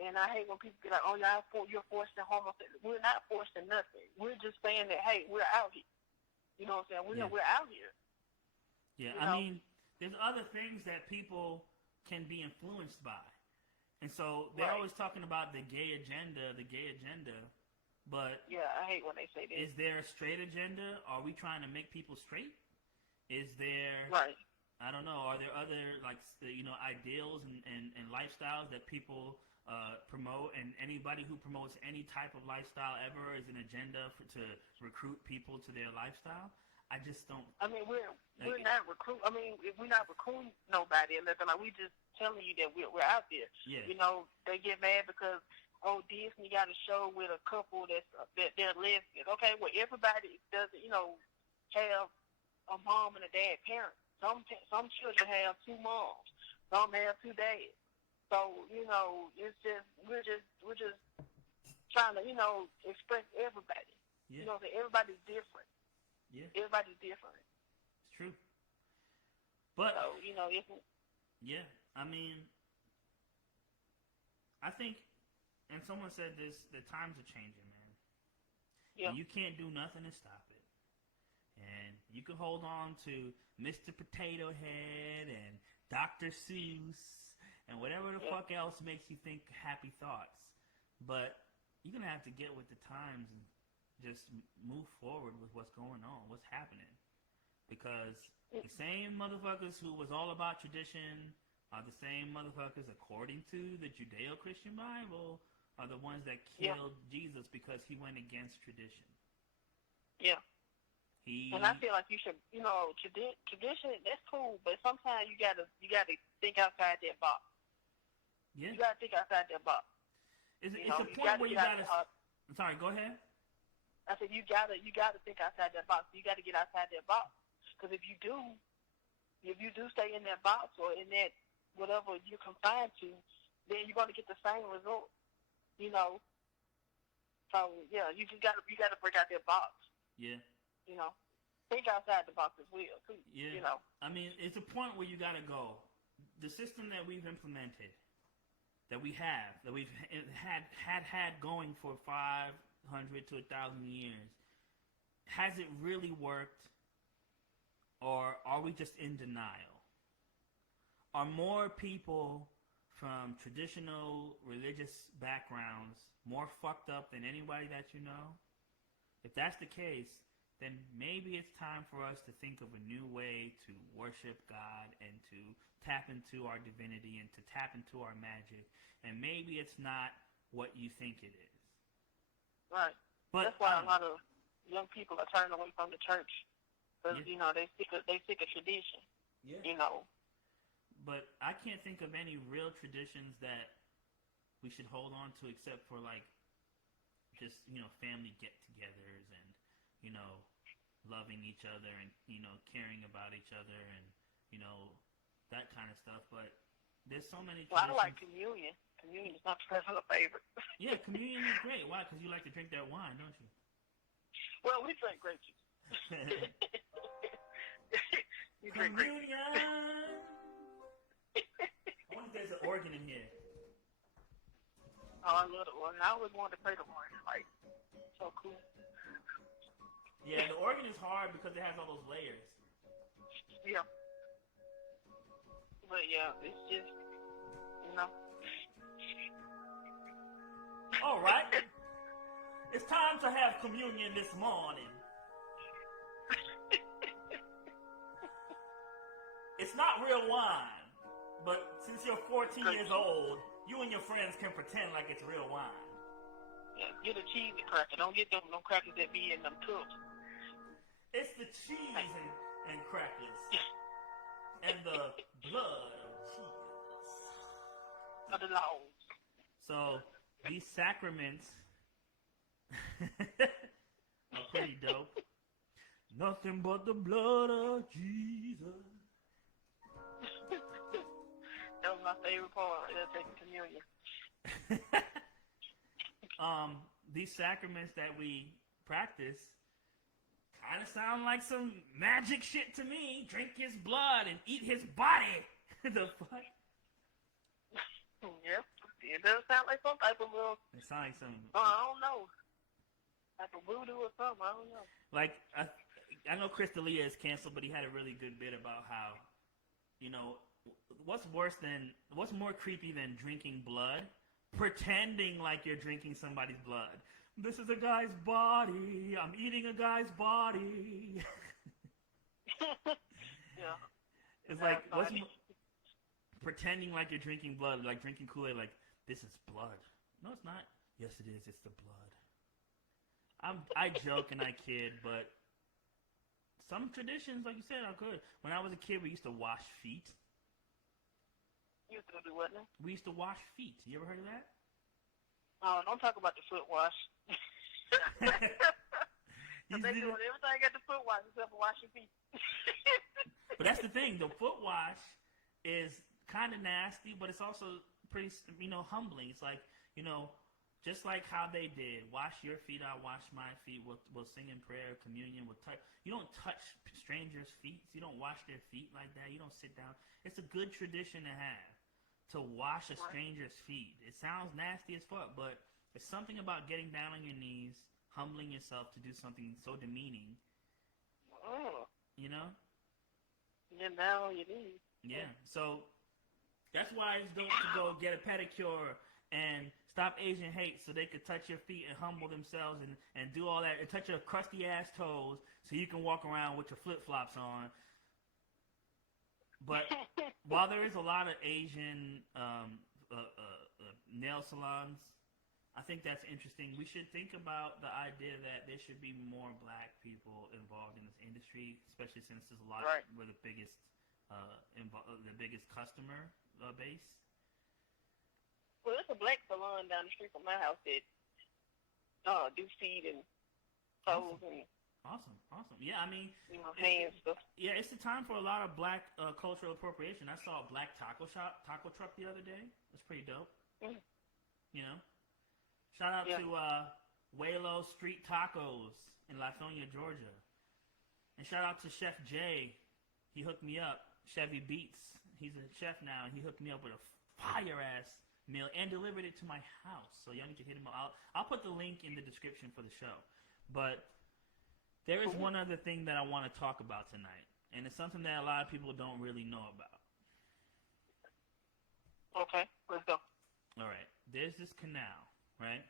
And I hate when people get like, oh, you're forced to homosexual. We're not forced to nothing. We're just saying that, hey, we're out here. You know what I'm saying? We're out here. Yeah, you I know? mean, there's other things that people can be influenced by. And so they're always talking about the gay agenda, but... Yeah, I hate when they say that. Is there a straight agenda? Are we trying to make people straight? Is there... Right. I don't know. Are there other, like, you know, ideals and lifestyles that people... promote, and anybody who promotes any type of lifestyle ever is an agenda to recruit people to their lifestyle. I just don't. I mean, we're not recruit. I mean, we're not recruiting nobody or nothing. Like, we just telling you that we're out there. Yeah. You know, they get mad because Disney got a show with a couple that they're lesbians. Okay, well, everybody doesn't, you know, have a mom and a dad parent. Some children have two moms. Some have two dads. So, you know, it's just we're just trying to, you know, express everybody. Yeah. You know, that everybody's different. Yeah. Everybody's different. It's true. But so, you know, yeah, I mean, I think, and someone said this, the times are changing, man. Yeah. And you can't do nothing to stop it. And you can hold on to Mr. Potato Head and Dr. Seuss and whatever the fuck else makes you think happy thoughts. But you're going to have to get with the times and just move forward with what's going on, what's happening. Because the same motherfuckers who was all about tradition are the same motherfuckers, according to the Judeo-Christian Bible, are the ones that killed Jesus because he went against tradition. Yeah. And I feel like you should, you know, tradition, that's cool, but sometimes you gotta think outside that box. Yeah. You gotta think outside that box. It's a point where you gotta. I'm sorry. Go ahead. I said you gotta think outside that box. You gotta get outside that box, because if you do stay in that box or in that whatever you're confined to, then you're gonna get the same result. You know. So yeah, you gotta break out that box. Yeah. You know, think outside the box as well too. Yeah. You know. I mean, it's a point where you gotta go. The system that we've implemented, that we've had going for 500 to 1,000 years, has it really worked, or are we just in denial? Are more people from traditional religious backgrounds more fucked up than anybody that you know? If that's the case, then maybe it's time for us to think of a new way to worship God and to tap into our divinity and to tap into our magic. And maybe it's not what you think it is. Right. But that's why a lot of young people are turning away from the church. Because, you know, they sick of tradition. Yeah. You know. But I can't think of any real traditions that we should hold on to except for, like, just, you know, family get-togethers and, you know, loving each other and, you know, caring about each other and, you know, that kind of stuff. But there's so many traditions. Well, I like communion. Communion is my personal favorite. Yeah, communion is great. Why? Because you like to drink that wine, don't you? Well, we drink grape juice. You drink grape juice. I wonder if there's an organ in here. I love the organ. I always wanted to play the organ. Like, so cool. Yeah, the organ is hard because it has all those layers. Yeah. But yeah, it's just, you know. All right. It's time to have communion this morning. It's not real wine, but since you're 14 years old, you and your friends can pretend like it's real wine. Yeah, get a cheesy cracker. Don't get them crackers that be in them tubs. It's the cheese and crackers. And the blood of Jesus. Of the Lord. So, these sacraments are pretty dope. Nothing but the blood of Jesus. That was my favorite part. That's taking communion. These sacraments that we practice kind of sound like some magic shit to me. Drink his blood and eat his body. The fuck? Yep. It does sound like some type of little... It sounds like some... I don't know. Like a voodoo or something. I don't know. Like, I know Chris D'Elia is canceled, but he had a really good bit about how, you know, what's more creepy than drinking blood? Pretending like you're drinking somebody's blood. This is a guy's body. I'm eating a guy's body. Yeah. It's like, pretending like you're drinking blood, like drinking Kool-Aid, like, this is blood. No, it's not. Yes, it is. It's the blood. I joke and I kid, but some traditions, like you said, are good. When I was a kid, we used to wash feet. You used to do what now? We used to wash feet. You ever heard of that? Oh, don't talk about the foot wash. They do everything at the foot wash except for washing feet. But that's the thing. The foot wash is kind of nasty, but it's also pretty, humbling. It's like, just like how they did. Wash your feet, I wash my feet. We'll sing in prayer, communion. We'll touch. You don't touch strangers' feet. You don't wash their feet like that. You don't sit down. It's a good tradition to have, to wash a stranger's feet. It sounds nasty as fuck, but it's something about getting down on your knees, humbling yourself to do something so demeaning. Oh. You know? Get down on your knees. Yeah. So that's why it's dope to go get a pedicure and stop Asian hate so they could touch your feet and humble themselves and do all that and touch your crusty ass toes so you can walk around with your flip-flops on. But while there is a lot of Asian nail salons, I think that's interesting. We should think about the idea that there should be more black people involved in this industry, especially since there's a lot we're the biggest customer base. Well, there's a black salon down the street from my house that do feet and toes and awesome. Yeah, I mean, hands stuff. Yeah, it's the time for a lot of black cultural appropriation. I saw a black taco truck the other day. That's pretty dope. Mm. Shout out to Waylo Street Tacos in Lithonia, Georgia, and shout out to Chef Jay. He hooked me up. Chevy Beats. He's a chef now, and he hooked me up with a fire ass meal and delivered it to my house. So y'all need to hit him up. I'll put the link in the description for the show. But there is one other thing that I want to talk about tonight, and it's something that a lot of people don't really know about. Okay, let's go. All right, there's this canal, right,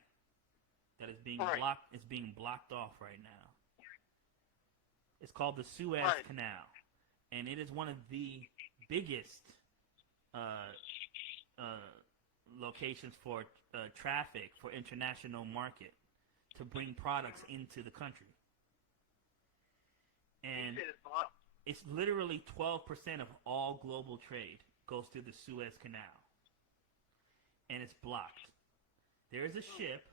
that is being blocked. It's being blocked off right now. It's called the Suez Canal, and it is one of the biggest locations for traffic for international market to bring products into the country. And it's literally 12% of all global trade goes through the Suez Canal. And it's blocked. There is a ship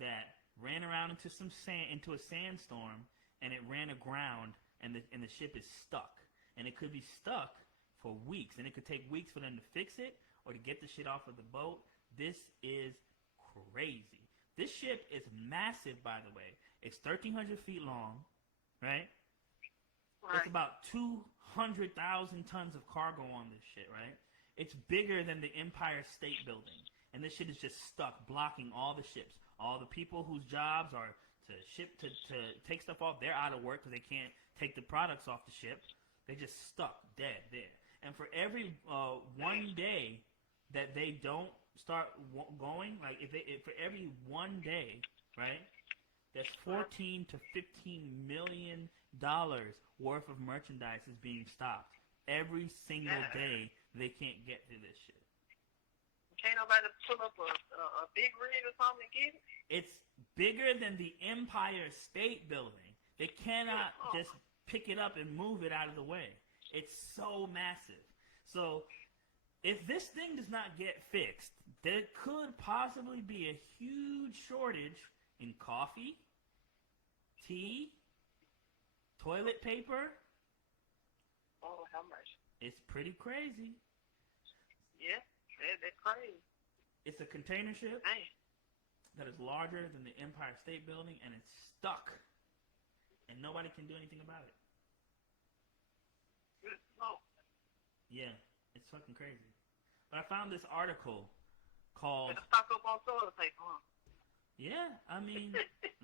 that ran around into a sandstorm, and it ran aground, and the ship is stuck. And it could be stuck for weeks, and it could take weeks for them to fix it or to get the shit off of the boat. This is crazy. This ship is massive, by the way. It's 1,300 feet long, right? It's about 200,000 tons of cargo on this shit, right? It's bigger than the Empire State Building. and this shit is just stuck, blocking all the ships. All the people whose jobs are to ship to take stuff off, they're out of work because they can't take the products off the ship. They just stuck dead there. And for every one day that they don't start going, like for every one day, right? That's $14 to $15 million worth of merchandise is being stopped every single day. They can't get through this shit. Can't nobody pull up a big rig or something and get it? It's bigger than the Empire State Building. They cannot just pick it up and move it out of the way. It's so massive. So if this thing does not get fixed, there could possibly be a huge shortage in coffee, tea, toilet paper. Oh, how much? It's pretty crazy. Yeah, that's crazy. It's a container ship that is larger than the Empire State Building, and it's stuck. And nobody can do anything about it. Oh. Yeah, it's fucking crazy. But I found this article called... Better stock up on toilet paper, huh? Yeah, I mean,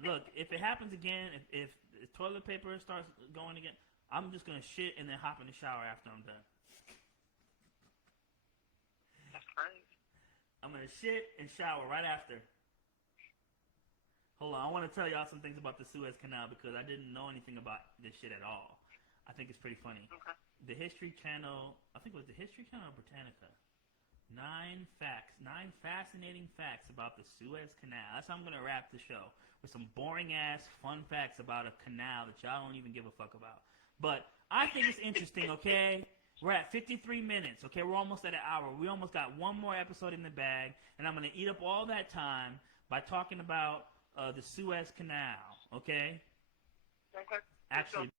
look, if it happens again, if toilet paper starts going again, I'm just going to shit and then hop in the shower after I'm done. That's crazy. I'm going to shit and shower right after. Hold on, I want to tell y'all some things about the Suez Canal because I didn't know anything about this shit at all. I think it's pretty funny. Okay. The History Channel, I think it was the History Channel or Britannica. 9 fascinating facts about the Suez Canal. That's how I'm going to wrap the show, with some boring-ass fun facts about a canal that y'all don't even give a fuck about. But I think it's interesting, okay? We're at 53 minutes, okay? We're almost at an hour. We almost got one more episode in the bag, and I'm going to eat up all that time by talking about the Suez Canal, okay? Okay. Actually...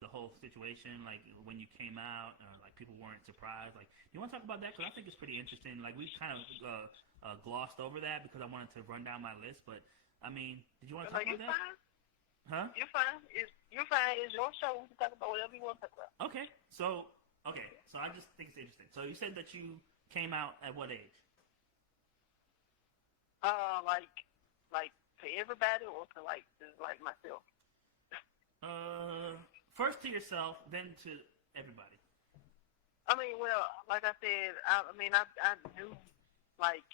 the whole situation, like when you came out, like people weren't surprised. Like, you want to talk about that? Because I think it's pretty interesting. Like, we kind of glossed over that because I wanted to run down my list. But I mean, did you want to talk about that? Fine. Huh? You're fine. You're fine. It's your show. We can talk about whatever you want to talk about. Okay. So I just think it's interesting. So you said that you came out at what age? Like to everybody or to like just like myself? First to yourself, then to everybody. I mean, well, like I said, I knew, like,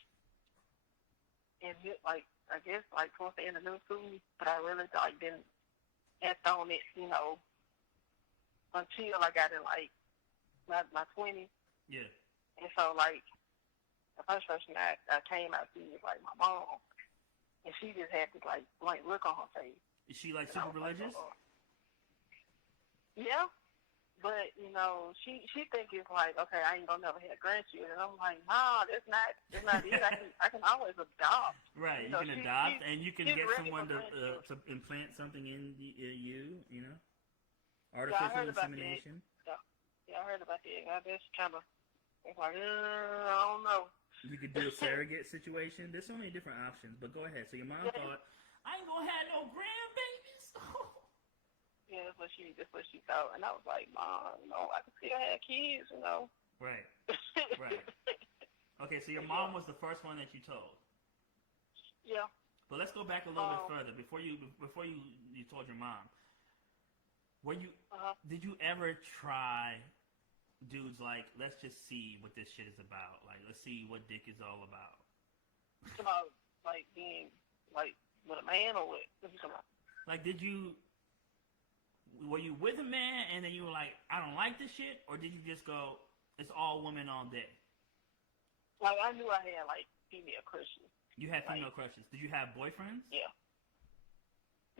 I guess, like, towards the end of middle school, but I really, like, didn't act on it, you know, until I got in, like, my 20s. Yeah. And so, like, the first person I came out to was, like, my mom, and she just had this, like, blank look on her face. Is she, like, super religious? Yeah, but you know, she think it's like, okay, I ain't gonna never have grandchildren. I'm like, nah, that's not it. I can always adopt. Right, you can adopt, and you can get someone to implant something in you. You know, artificial insemination. Yeah, I heard about that. I just kind of was like, I don't know. You could do a surrogate situation. There's so many different options, but go ahead. So your mom thought, I ain't gonna have no grandbabies. Yeah, that's what she thought, and I was like, Mom, you know, I can still have kids, you know. Right. Okay, so your mom was the first one that you told. Yeah. But let's go back a little bit further before you told your mom. Were you? Did you ever try, dudes, like, let's just see what this shit is about. Like, let's see what dick is all about. About like being like with a man or what? What you talking about? Like, were you with a man and then you were like, I don't like this shit? Or did you just go, it's all women all day? Like, I knew I had, like, female crushes. You had female crushes. Did you have boyfriends? Yeah.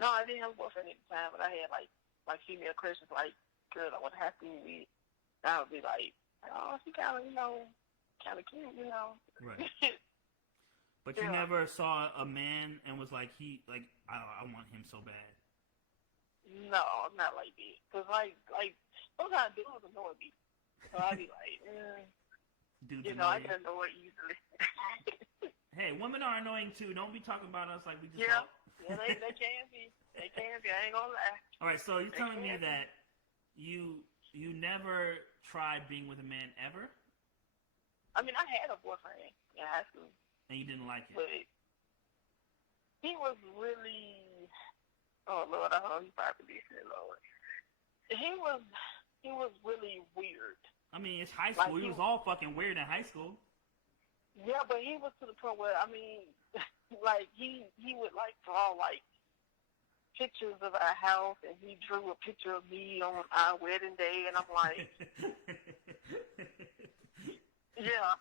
No, I didn't have a boyfriend at the time, but I had, like female crushes, like, girls I would have to be with. I would be like, oh, she kind of, you know, kind of cute, you know. Right. But you never saw a man and was like, I want him so bad. No, not like that. Because, like, sometimes dudes annoy me. So I'd be like, dudes you know, I get annoyed easily. Hey, women are annoying too. Don't be talking about us like we just Yeah, they can be. They can be. I ain't gonna lie. All right, so you're telling me that you never tried being with a man ever, I mean, I had a boyfriend in high school, and you didn't like it. but he was really, oh Lord, I hope he probably listening, Lord. He was really weird. I mean, it's high school. Like, He was all fucking weird in high school. Yeah, but he was to the point where, I mean, like he would like draw like pictures of our house, and he drew a picture of me on our wedding day, and I'm like, yeah,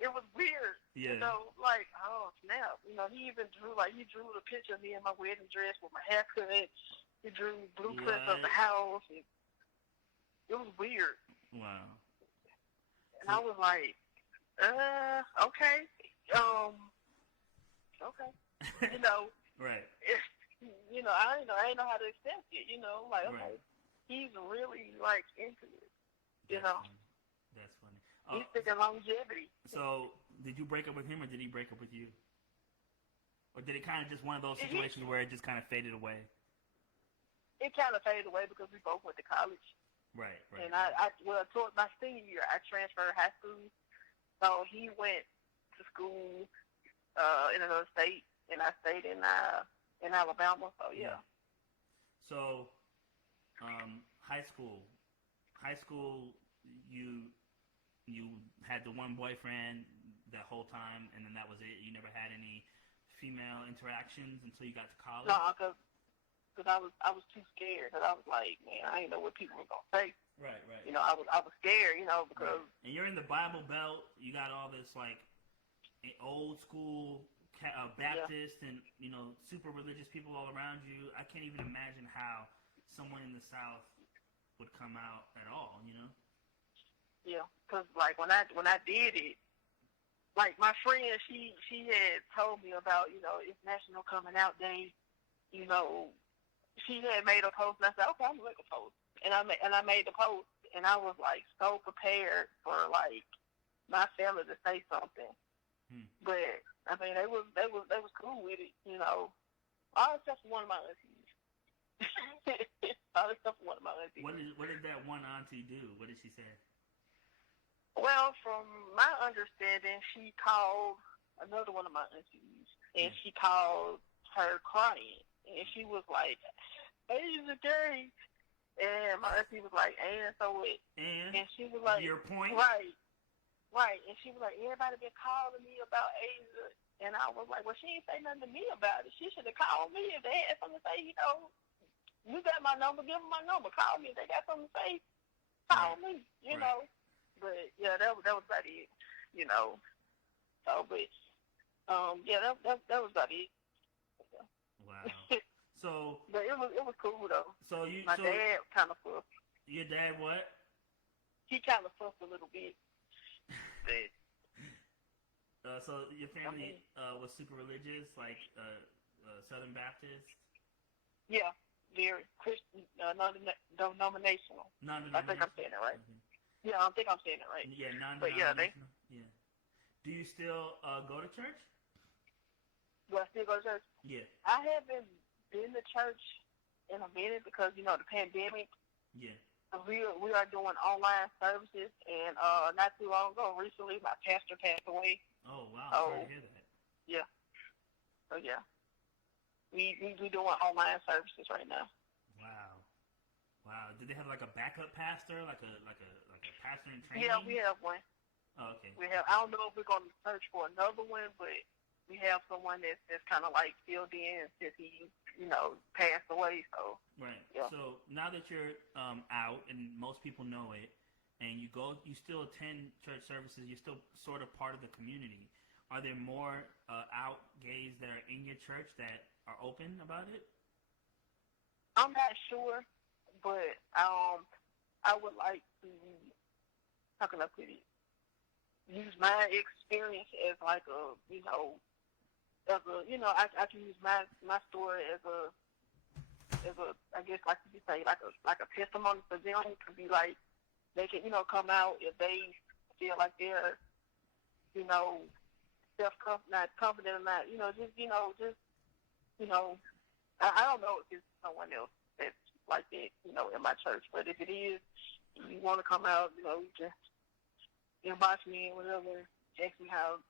it was weird. Yeah. You know, like, oh snap. You know, he drew the picture of me in my wedding dress with my haircut. He drew blueprints of the house. It was weird. Wow. And I was like, okay, okay, you know. Right. You know, I ain't know how to accept it. You know, like, okay, Right. he's really like into it. You know, funny. That's funny. he's thinking longevity. So, did you break up with him, or did he break up with you? Or did it kind of just one of those situations where it just kind of faded away? It kind of faded away because we both went to college. Right. And towards my senior year, I transferred high school. So he went to school in another state, and I stayed in Alabama. So yeah. So, high school, you had the one boyfriend that whole time, and then that was it. You never had any female interactions until you got to college. No, because I was too scared. Because I was like, man, I didn't know what people were gonna say. Right. You know, I was scared. You know, because and you're in the Bible Belt. You got all this like old school Baptist and super religious people all around you. I can't even imagine how someone in the South would come out at all. Yeah, because like when I did it, like my friend, she had told me about it's National Coming Out Day. She had made a post, and I said, okay, I'm gonna make a post, and I made the post, and I was like so prepared for like my family to say something, but I mean they was cool with it, all except for one of my aunties. All except for one of my aunties. What did that one auntie do? What did she say? Well, from my understanding, she called another one of my aunties, and she called her crying, and she was like, "Asia's gay," and my auntie was like, "And so what?" And she was like, "Your point?" Right. And she was like, "Everybody been calling me about Asia," and I was like, "Well, she ain't say nothing to me about it. She should have called me if they had something to say. You got my number. Give them my number. Call me if they got something to say. Call me. You know." But yeah, that was about it, So, but yeah, that was about it. Wow. So. But it was cool though. So my dad kind of fussed. Your dad what? He kind of fussed a little bit. So your family was super religious, like Southern Baptist. Yeah, very Christian, non-denominational. I think I'm saying it right. Mm-hmm. Yeah, I think I'm saying it right. Yeah, non-denominational. Yeah. Do you still go to church? Do I still go to church? Yeah. I haven't been to church in a minute because, the pandemic. Yeah. We are doing online services, and not too long ago, recently, my pastor passed away. Oh, wow. Sorry to hear that. Yeah. So, yeah. We doing online services right now. Wow. Did they have like a backup pastor, like a pastor in training? Yeah, we have one. Oh, okay. We have. I don't know if we're going to search for another one, but we have someone that's kind of like filled in since he, passed away. So right. Yeah. So now that you're out and most people know it, and you still attend church services. You're still sort of part of the community. Are there more out gays that are in your church that are open about it? I'm not sure. But I would like to, how can I put it, use my experience as like a, I can use my story as a, I guess like you say, like a testimony for them to be like, they can, come out if they feel like they're, not confident or not, I don't know if it's someone else that's like that, in my church. But if it is, you want to come out, you can inbox me and whatever, ask me how to,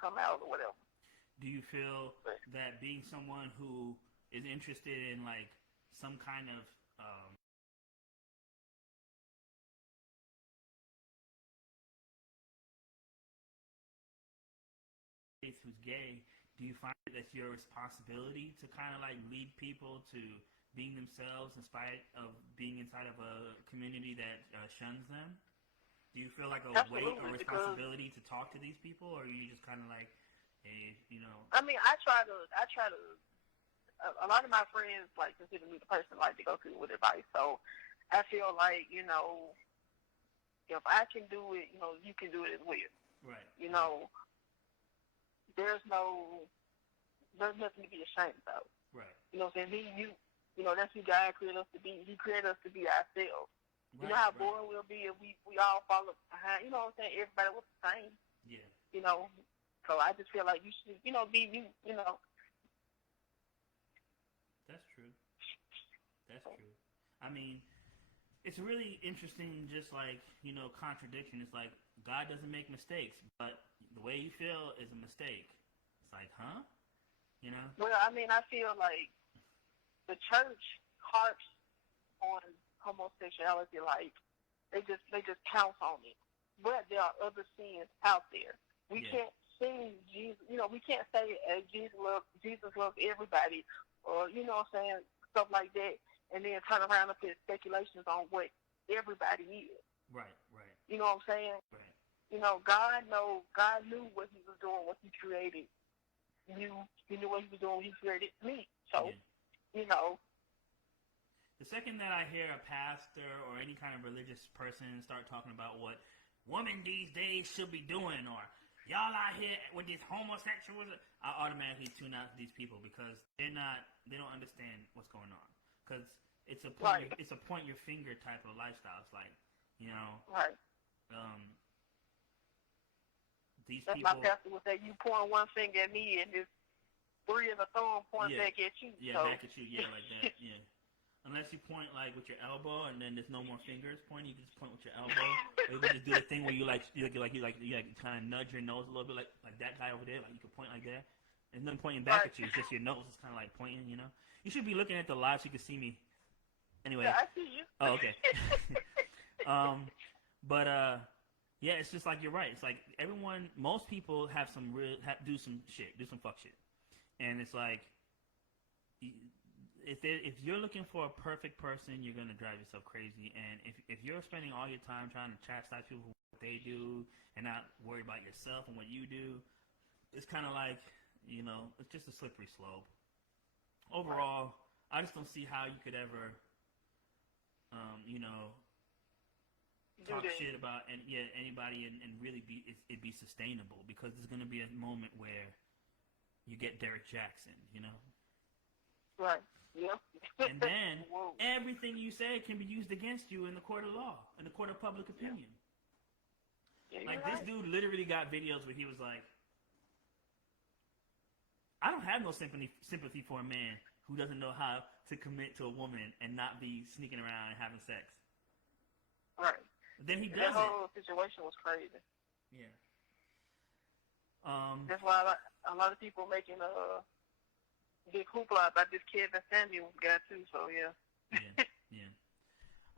come out or whatever. Do you feel that being someone who is interested in like some kind of who's gay, do you find that that's your responsibility to kind of like lead people to being themselves in spite of being inside of a community that shuns them? Do you feel like a weight or responsibility to talk to these people, or are you just kind of like, hey, I mean, I try to. A lot of my friends like consider me the person like to go to with advice. So I feel like if I can do it, you can do it as well. Right. There's nothing to be ashamed of. Right. What I'm saying? That's who God created us to be. He created us to be ourselves. Right, you know how boring we'll be if we all follow behind. You know what I'm saying? Everybody was the same. Yeah. So I just feel like you should, be you. That's true. That's true. I mean, it's really interesting, just like, contradiction. It's like God doesn't make mistakes, but the way you feel is a mistake. It's like, huh? Well, I mean, I feel like the church harps on homosexuality, like they just pounce on it. But there are other sins out there. We can't sing Jesus. We can't say Jesus loves everybody, or what I'm saying, stuff like that, and then turn around and put speculations on what everybody is. Right, right. You know what I'm saying? Right. God knew what he was doing when he created you. He knew what he was doing when he created me. So, The second that I hear a pastor or any kind of religious person start talking about what women these days should be doing, or y'all out here with this homosexual, I automatically tune out these people because they don't understand what's going on. Because it's a point your finger type of lifestyle. It's like, right. These That's people. My pastor would say, you point one finger at me and there's three of the thumb point back at you. Yeah, back at you. Yeah, like that. Yeah. Unless you point like with your elbow, and then there's no more fingers pointing. You can just point with your elbow. Or you can just do the thing where you kind of nudge your nose a little bit, like that guy over there. Like you can point like that. There's nothing pointing back at you. It's just your nose is kind of like pointing. You should be looking at the live so you can see me. Anyway. Yeah, I see you. Oh, okay. Yeah, it's just like you're right. It's like most people have do some fuck shit, and it's like if you're looking for a perfect person, you're gonna drive yourself crazy. And if you're spending all your time trying to chastise people for what they do and not worry about yourself and what you do, it's kind of like it's just a slippery slope. Overall, I just don't see how you could ever, talk shit about anybody and really it be sustainable, because there's going to be a moment where you get Derek Jackson, Right. Yeah. And then everything you say can be used against you in the court of law, in the court of public opinion. Yeah, this dude literally got videos where he was like, I don't have no sympathy for a man who doesn't know how to commit to a woman and not be sneaking around and having sex. Right. Then he does it. That whole situation was crazy. Yeah. That's why a lot of people making a big hoopla about this Kevin Samuels guy too. So yeah. Yeah.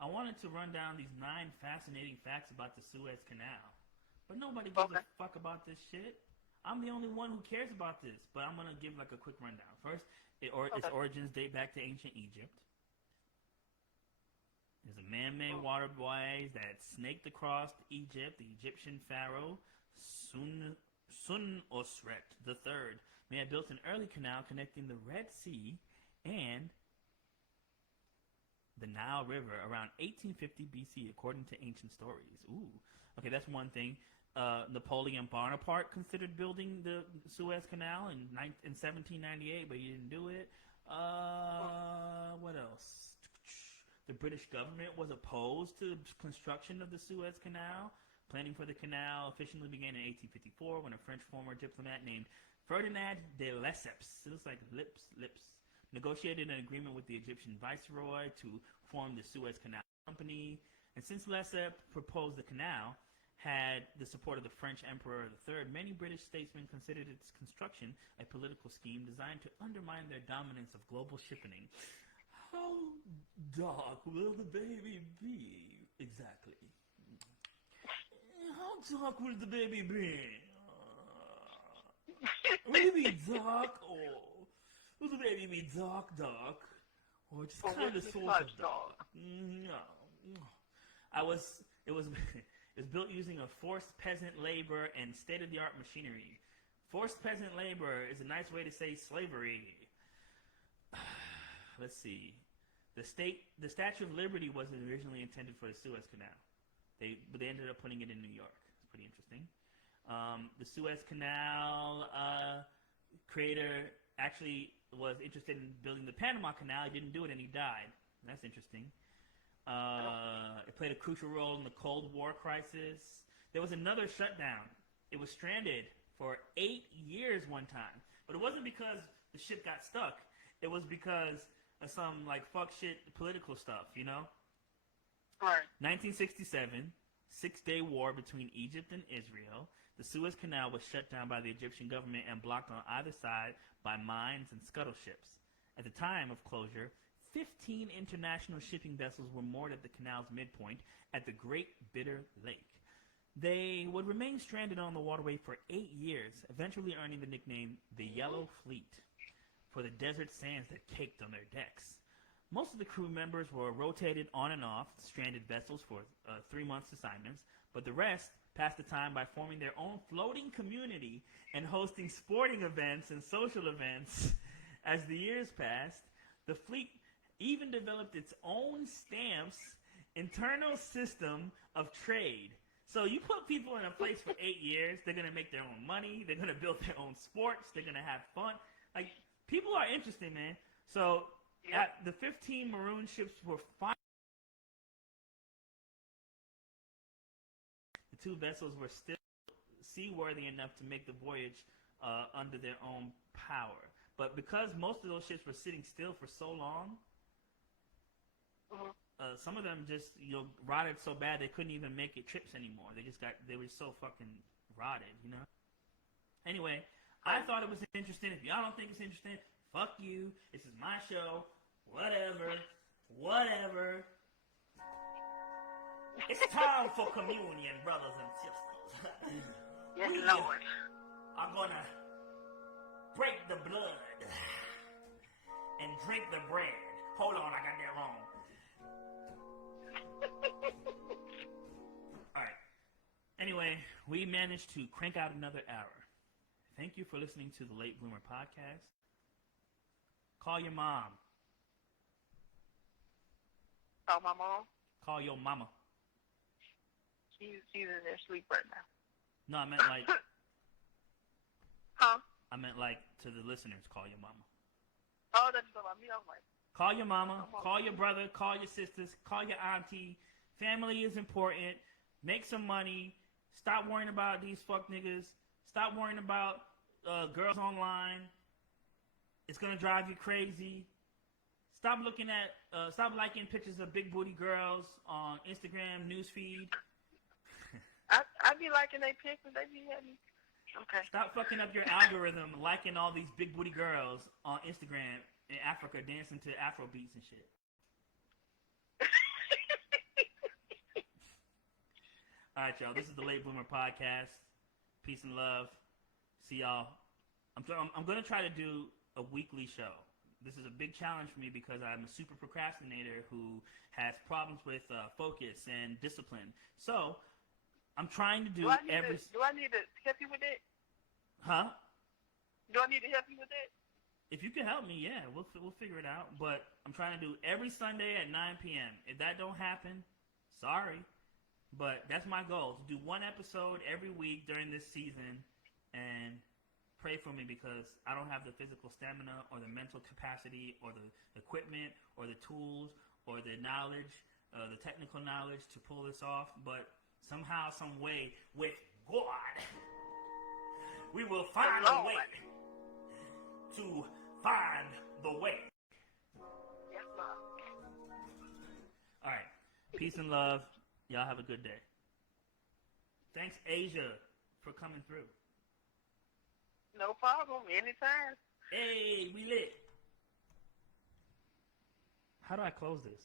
I wanted to run down these 9 fascinating facts about the Suez Canal, but nobody gives a fuck about this shit. I'm the only one who cares about this, but I'm gonna give like a quick rundown. First, its origins date back to ancient Egypt. There's a man-made waterways that snaked across Egypt. The Egyptian pharaoh Sun-Osret III may have built an early canal connecting the Red Sea and the Nile River around 1850 BC, according to ancient stories. Ooh, okay, that's one thing. Napoleon Bonaparte considered building the Suez Canal in 1798, but he didn't do it. What else? The British government was opposed to the construction of the Suez Canal. Planning for the canal officially began in 1854 when a French former diplomat named Ferdinand de Lesseps, it looks like lips, negotiated an agreement with the Egyptian viceroy to form the Suez Canal Company, and since Lesseps proposed the canal, had the support of the French Emperor III, many British statesmen considered its construction a political scheme designed to undermine their dominance of global shipping. How dark will the baby be? Exactly. How dark will the baby be? Will it be dark, or will the baby be dark, or just kind of sort of dark? No. It was built using a forced peasant labor and state-of-the-art machinery. Forced peasant labor is a nice way to say slavery. Let's see. The Statue of Liberty was originally intended for the Suez Canal. But they ended up putting it in New York. It's pretty interesting. The Suez Canal creator actually was interested in building the Panama Canal. He didn't do it, and he died. That's interesting. It played a crucial role in the Cold War crisis. There was another shutdown. It was stranded for 8 years one time. But it wasn't because the ship got stuck. It was because of some, like, fuck shit political stuff, you know? Right. 1967, Six-Day War between Egypt and Israel. The Suez Canal was shut down by the Egyptian government and blocked on either side by mines and scuttle ships. At the time of closure, 15 international shipping vessels were moored at the canal's midpoint at the Great Bitter Lake. They would remain stranded on the waterway for 8 years, eventually earning the nickname the Yellow Fleet for the desert sands that caked on their decks. Most of the crew members were rotated on and off stranded vessels for 3 months assignments, but the rest passed the time by forming their own floating community and hosting sporting events and social events. As the years passed, the fleet even developed its own stamps, internal system of trade. So you put people in a place for 8 years, they're going to make their own money, they're going to build their own sports, they're going to have fun. Like, people are interesting, man. So the 15 maroon ships were fine. The 2 vessels were still seaworthy enough to make the voyage under their own power. But because most of those ships were sitting still for so long, some of them just, rotted so bad they couldn't even make it trips anymore. They were so fucking rotted, you know? Anyway, I thought it was interesting. If y'all don't think it's interesting, fuck you. This is my show. Whatever. It's time for communion, brothers and sisters. Yes, Lord. I'm gonna break the blood and drink the bread. Hold on, I got that wrong. Alright. Anyway, we managed to crank out another hour. Thank you for listening to the Late Bloomer Podcast. Call your mom. Call my mom? Call your mama. She's in there sleep right now. No, I meant like... Huh? I meant like to the listeners, call your mama. Oh, that's about me. I was like... Call your mama, call your brother, call your sisters, call your auntie. Family is important. Make some money. Stop worrying about these fuck niggas. Stop worrying about girls online. It's gonna drive you crazy. Stop liking pictures of big booty girls on Instagram newsfeed. I be liking they pics and they be having... Okay. Stop fucking up your algorithm liking all these big booty girls on Instagram in Africa dancing to Afro beats and shit. Alright, y'all. This is the Late Bloomer Podcast. Peace and love. See y'all. I'm going to try to do a weekly show. This is a big challenge for me because I'm a super procrastinator who has problems with focus and discipline. So, I'm trying to do Do I need to help you with that? Huh? Do I need to help you with that? If you can help me, yeah, we'll figure it out. But I'm trying to do every Sunday at 9 p.m. If that don't happen, sorry. But that's my goal, to do one episode every week during this season. And pray for me because I don't have the physical stamina or the mental capacity or the equipment or the tools or the knowledge, the technical knowledge to pull this off. But somehow, some way, with God, we will find a way to find the way. Peace and love. Y'all have a good day. Thanks, Asia, for coming through. No problem. Anytime. Hey, we lit. How do I close this?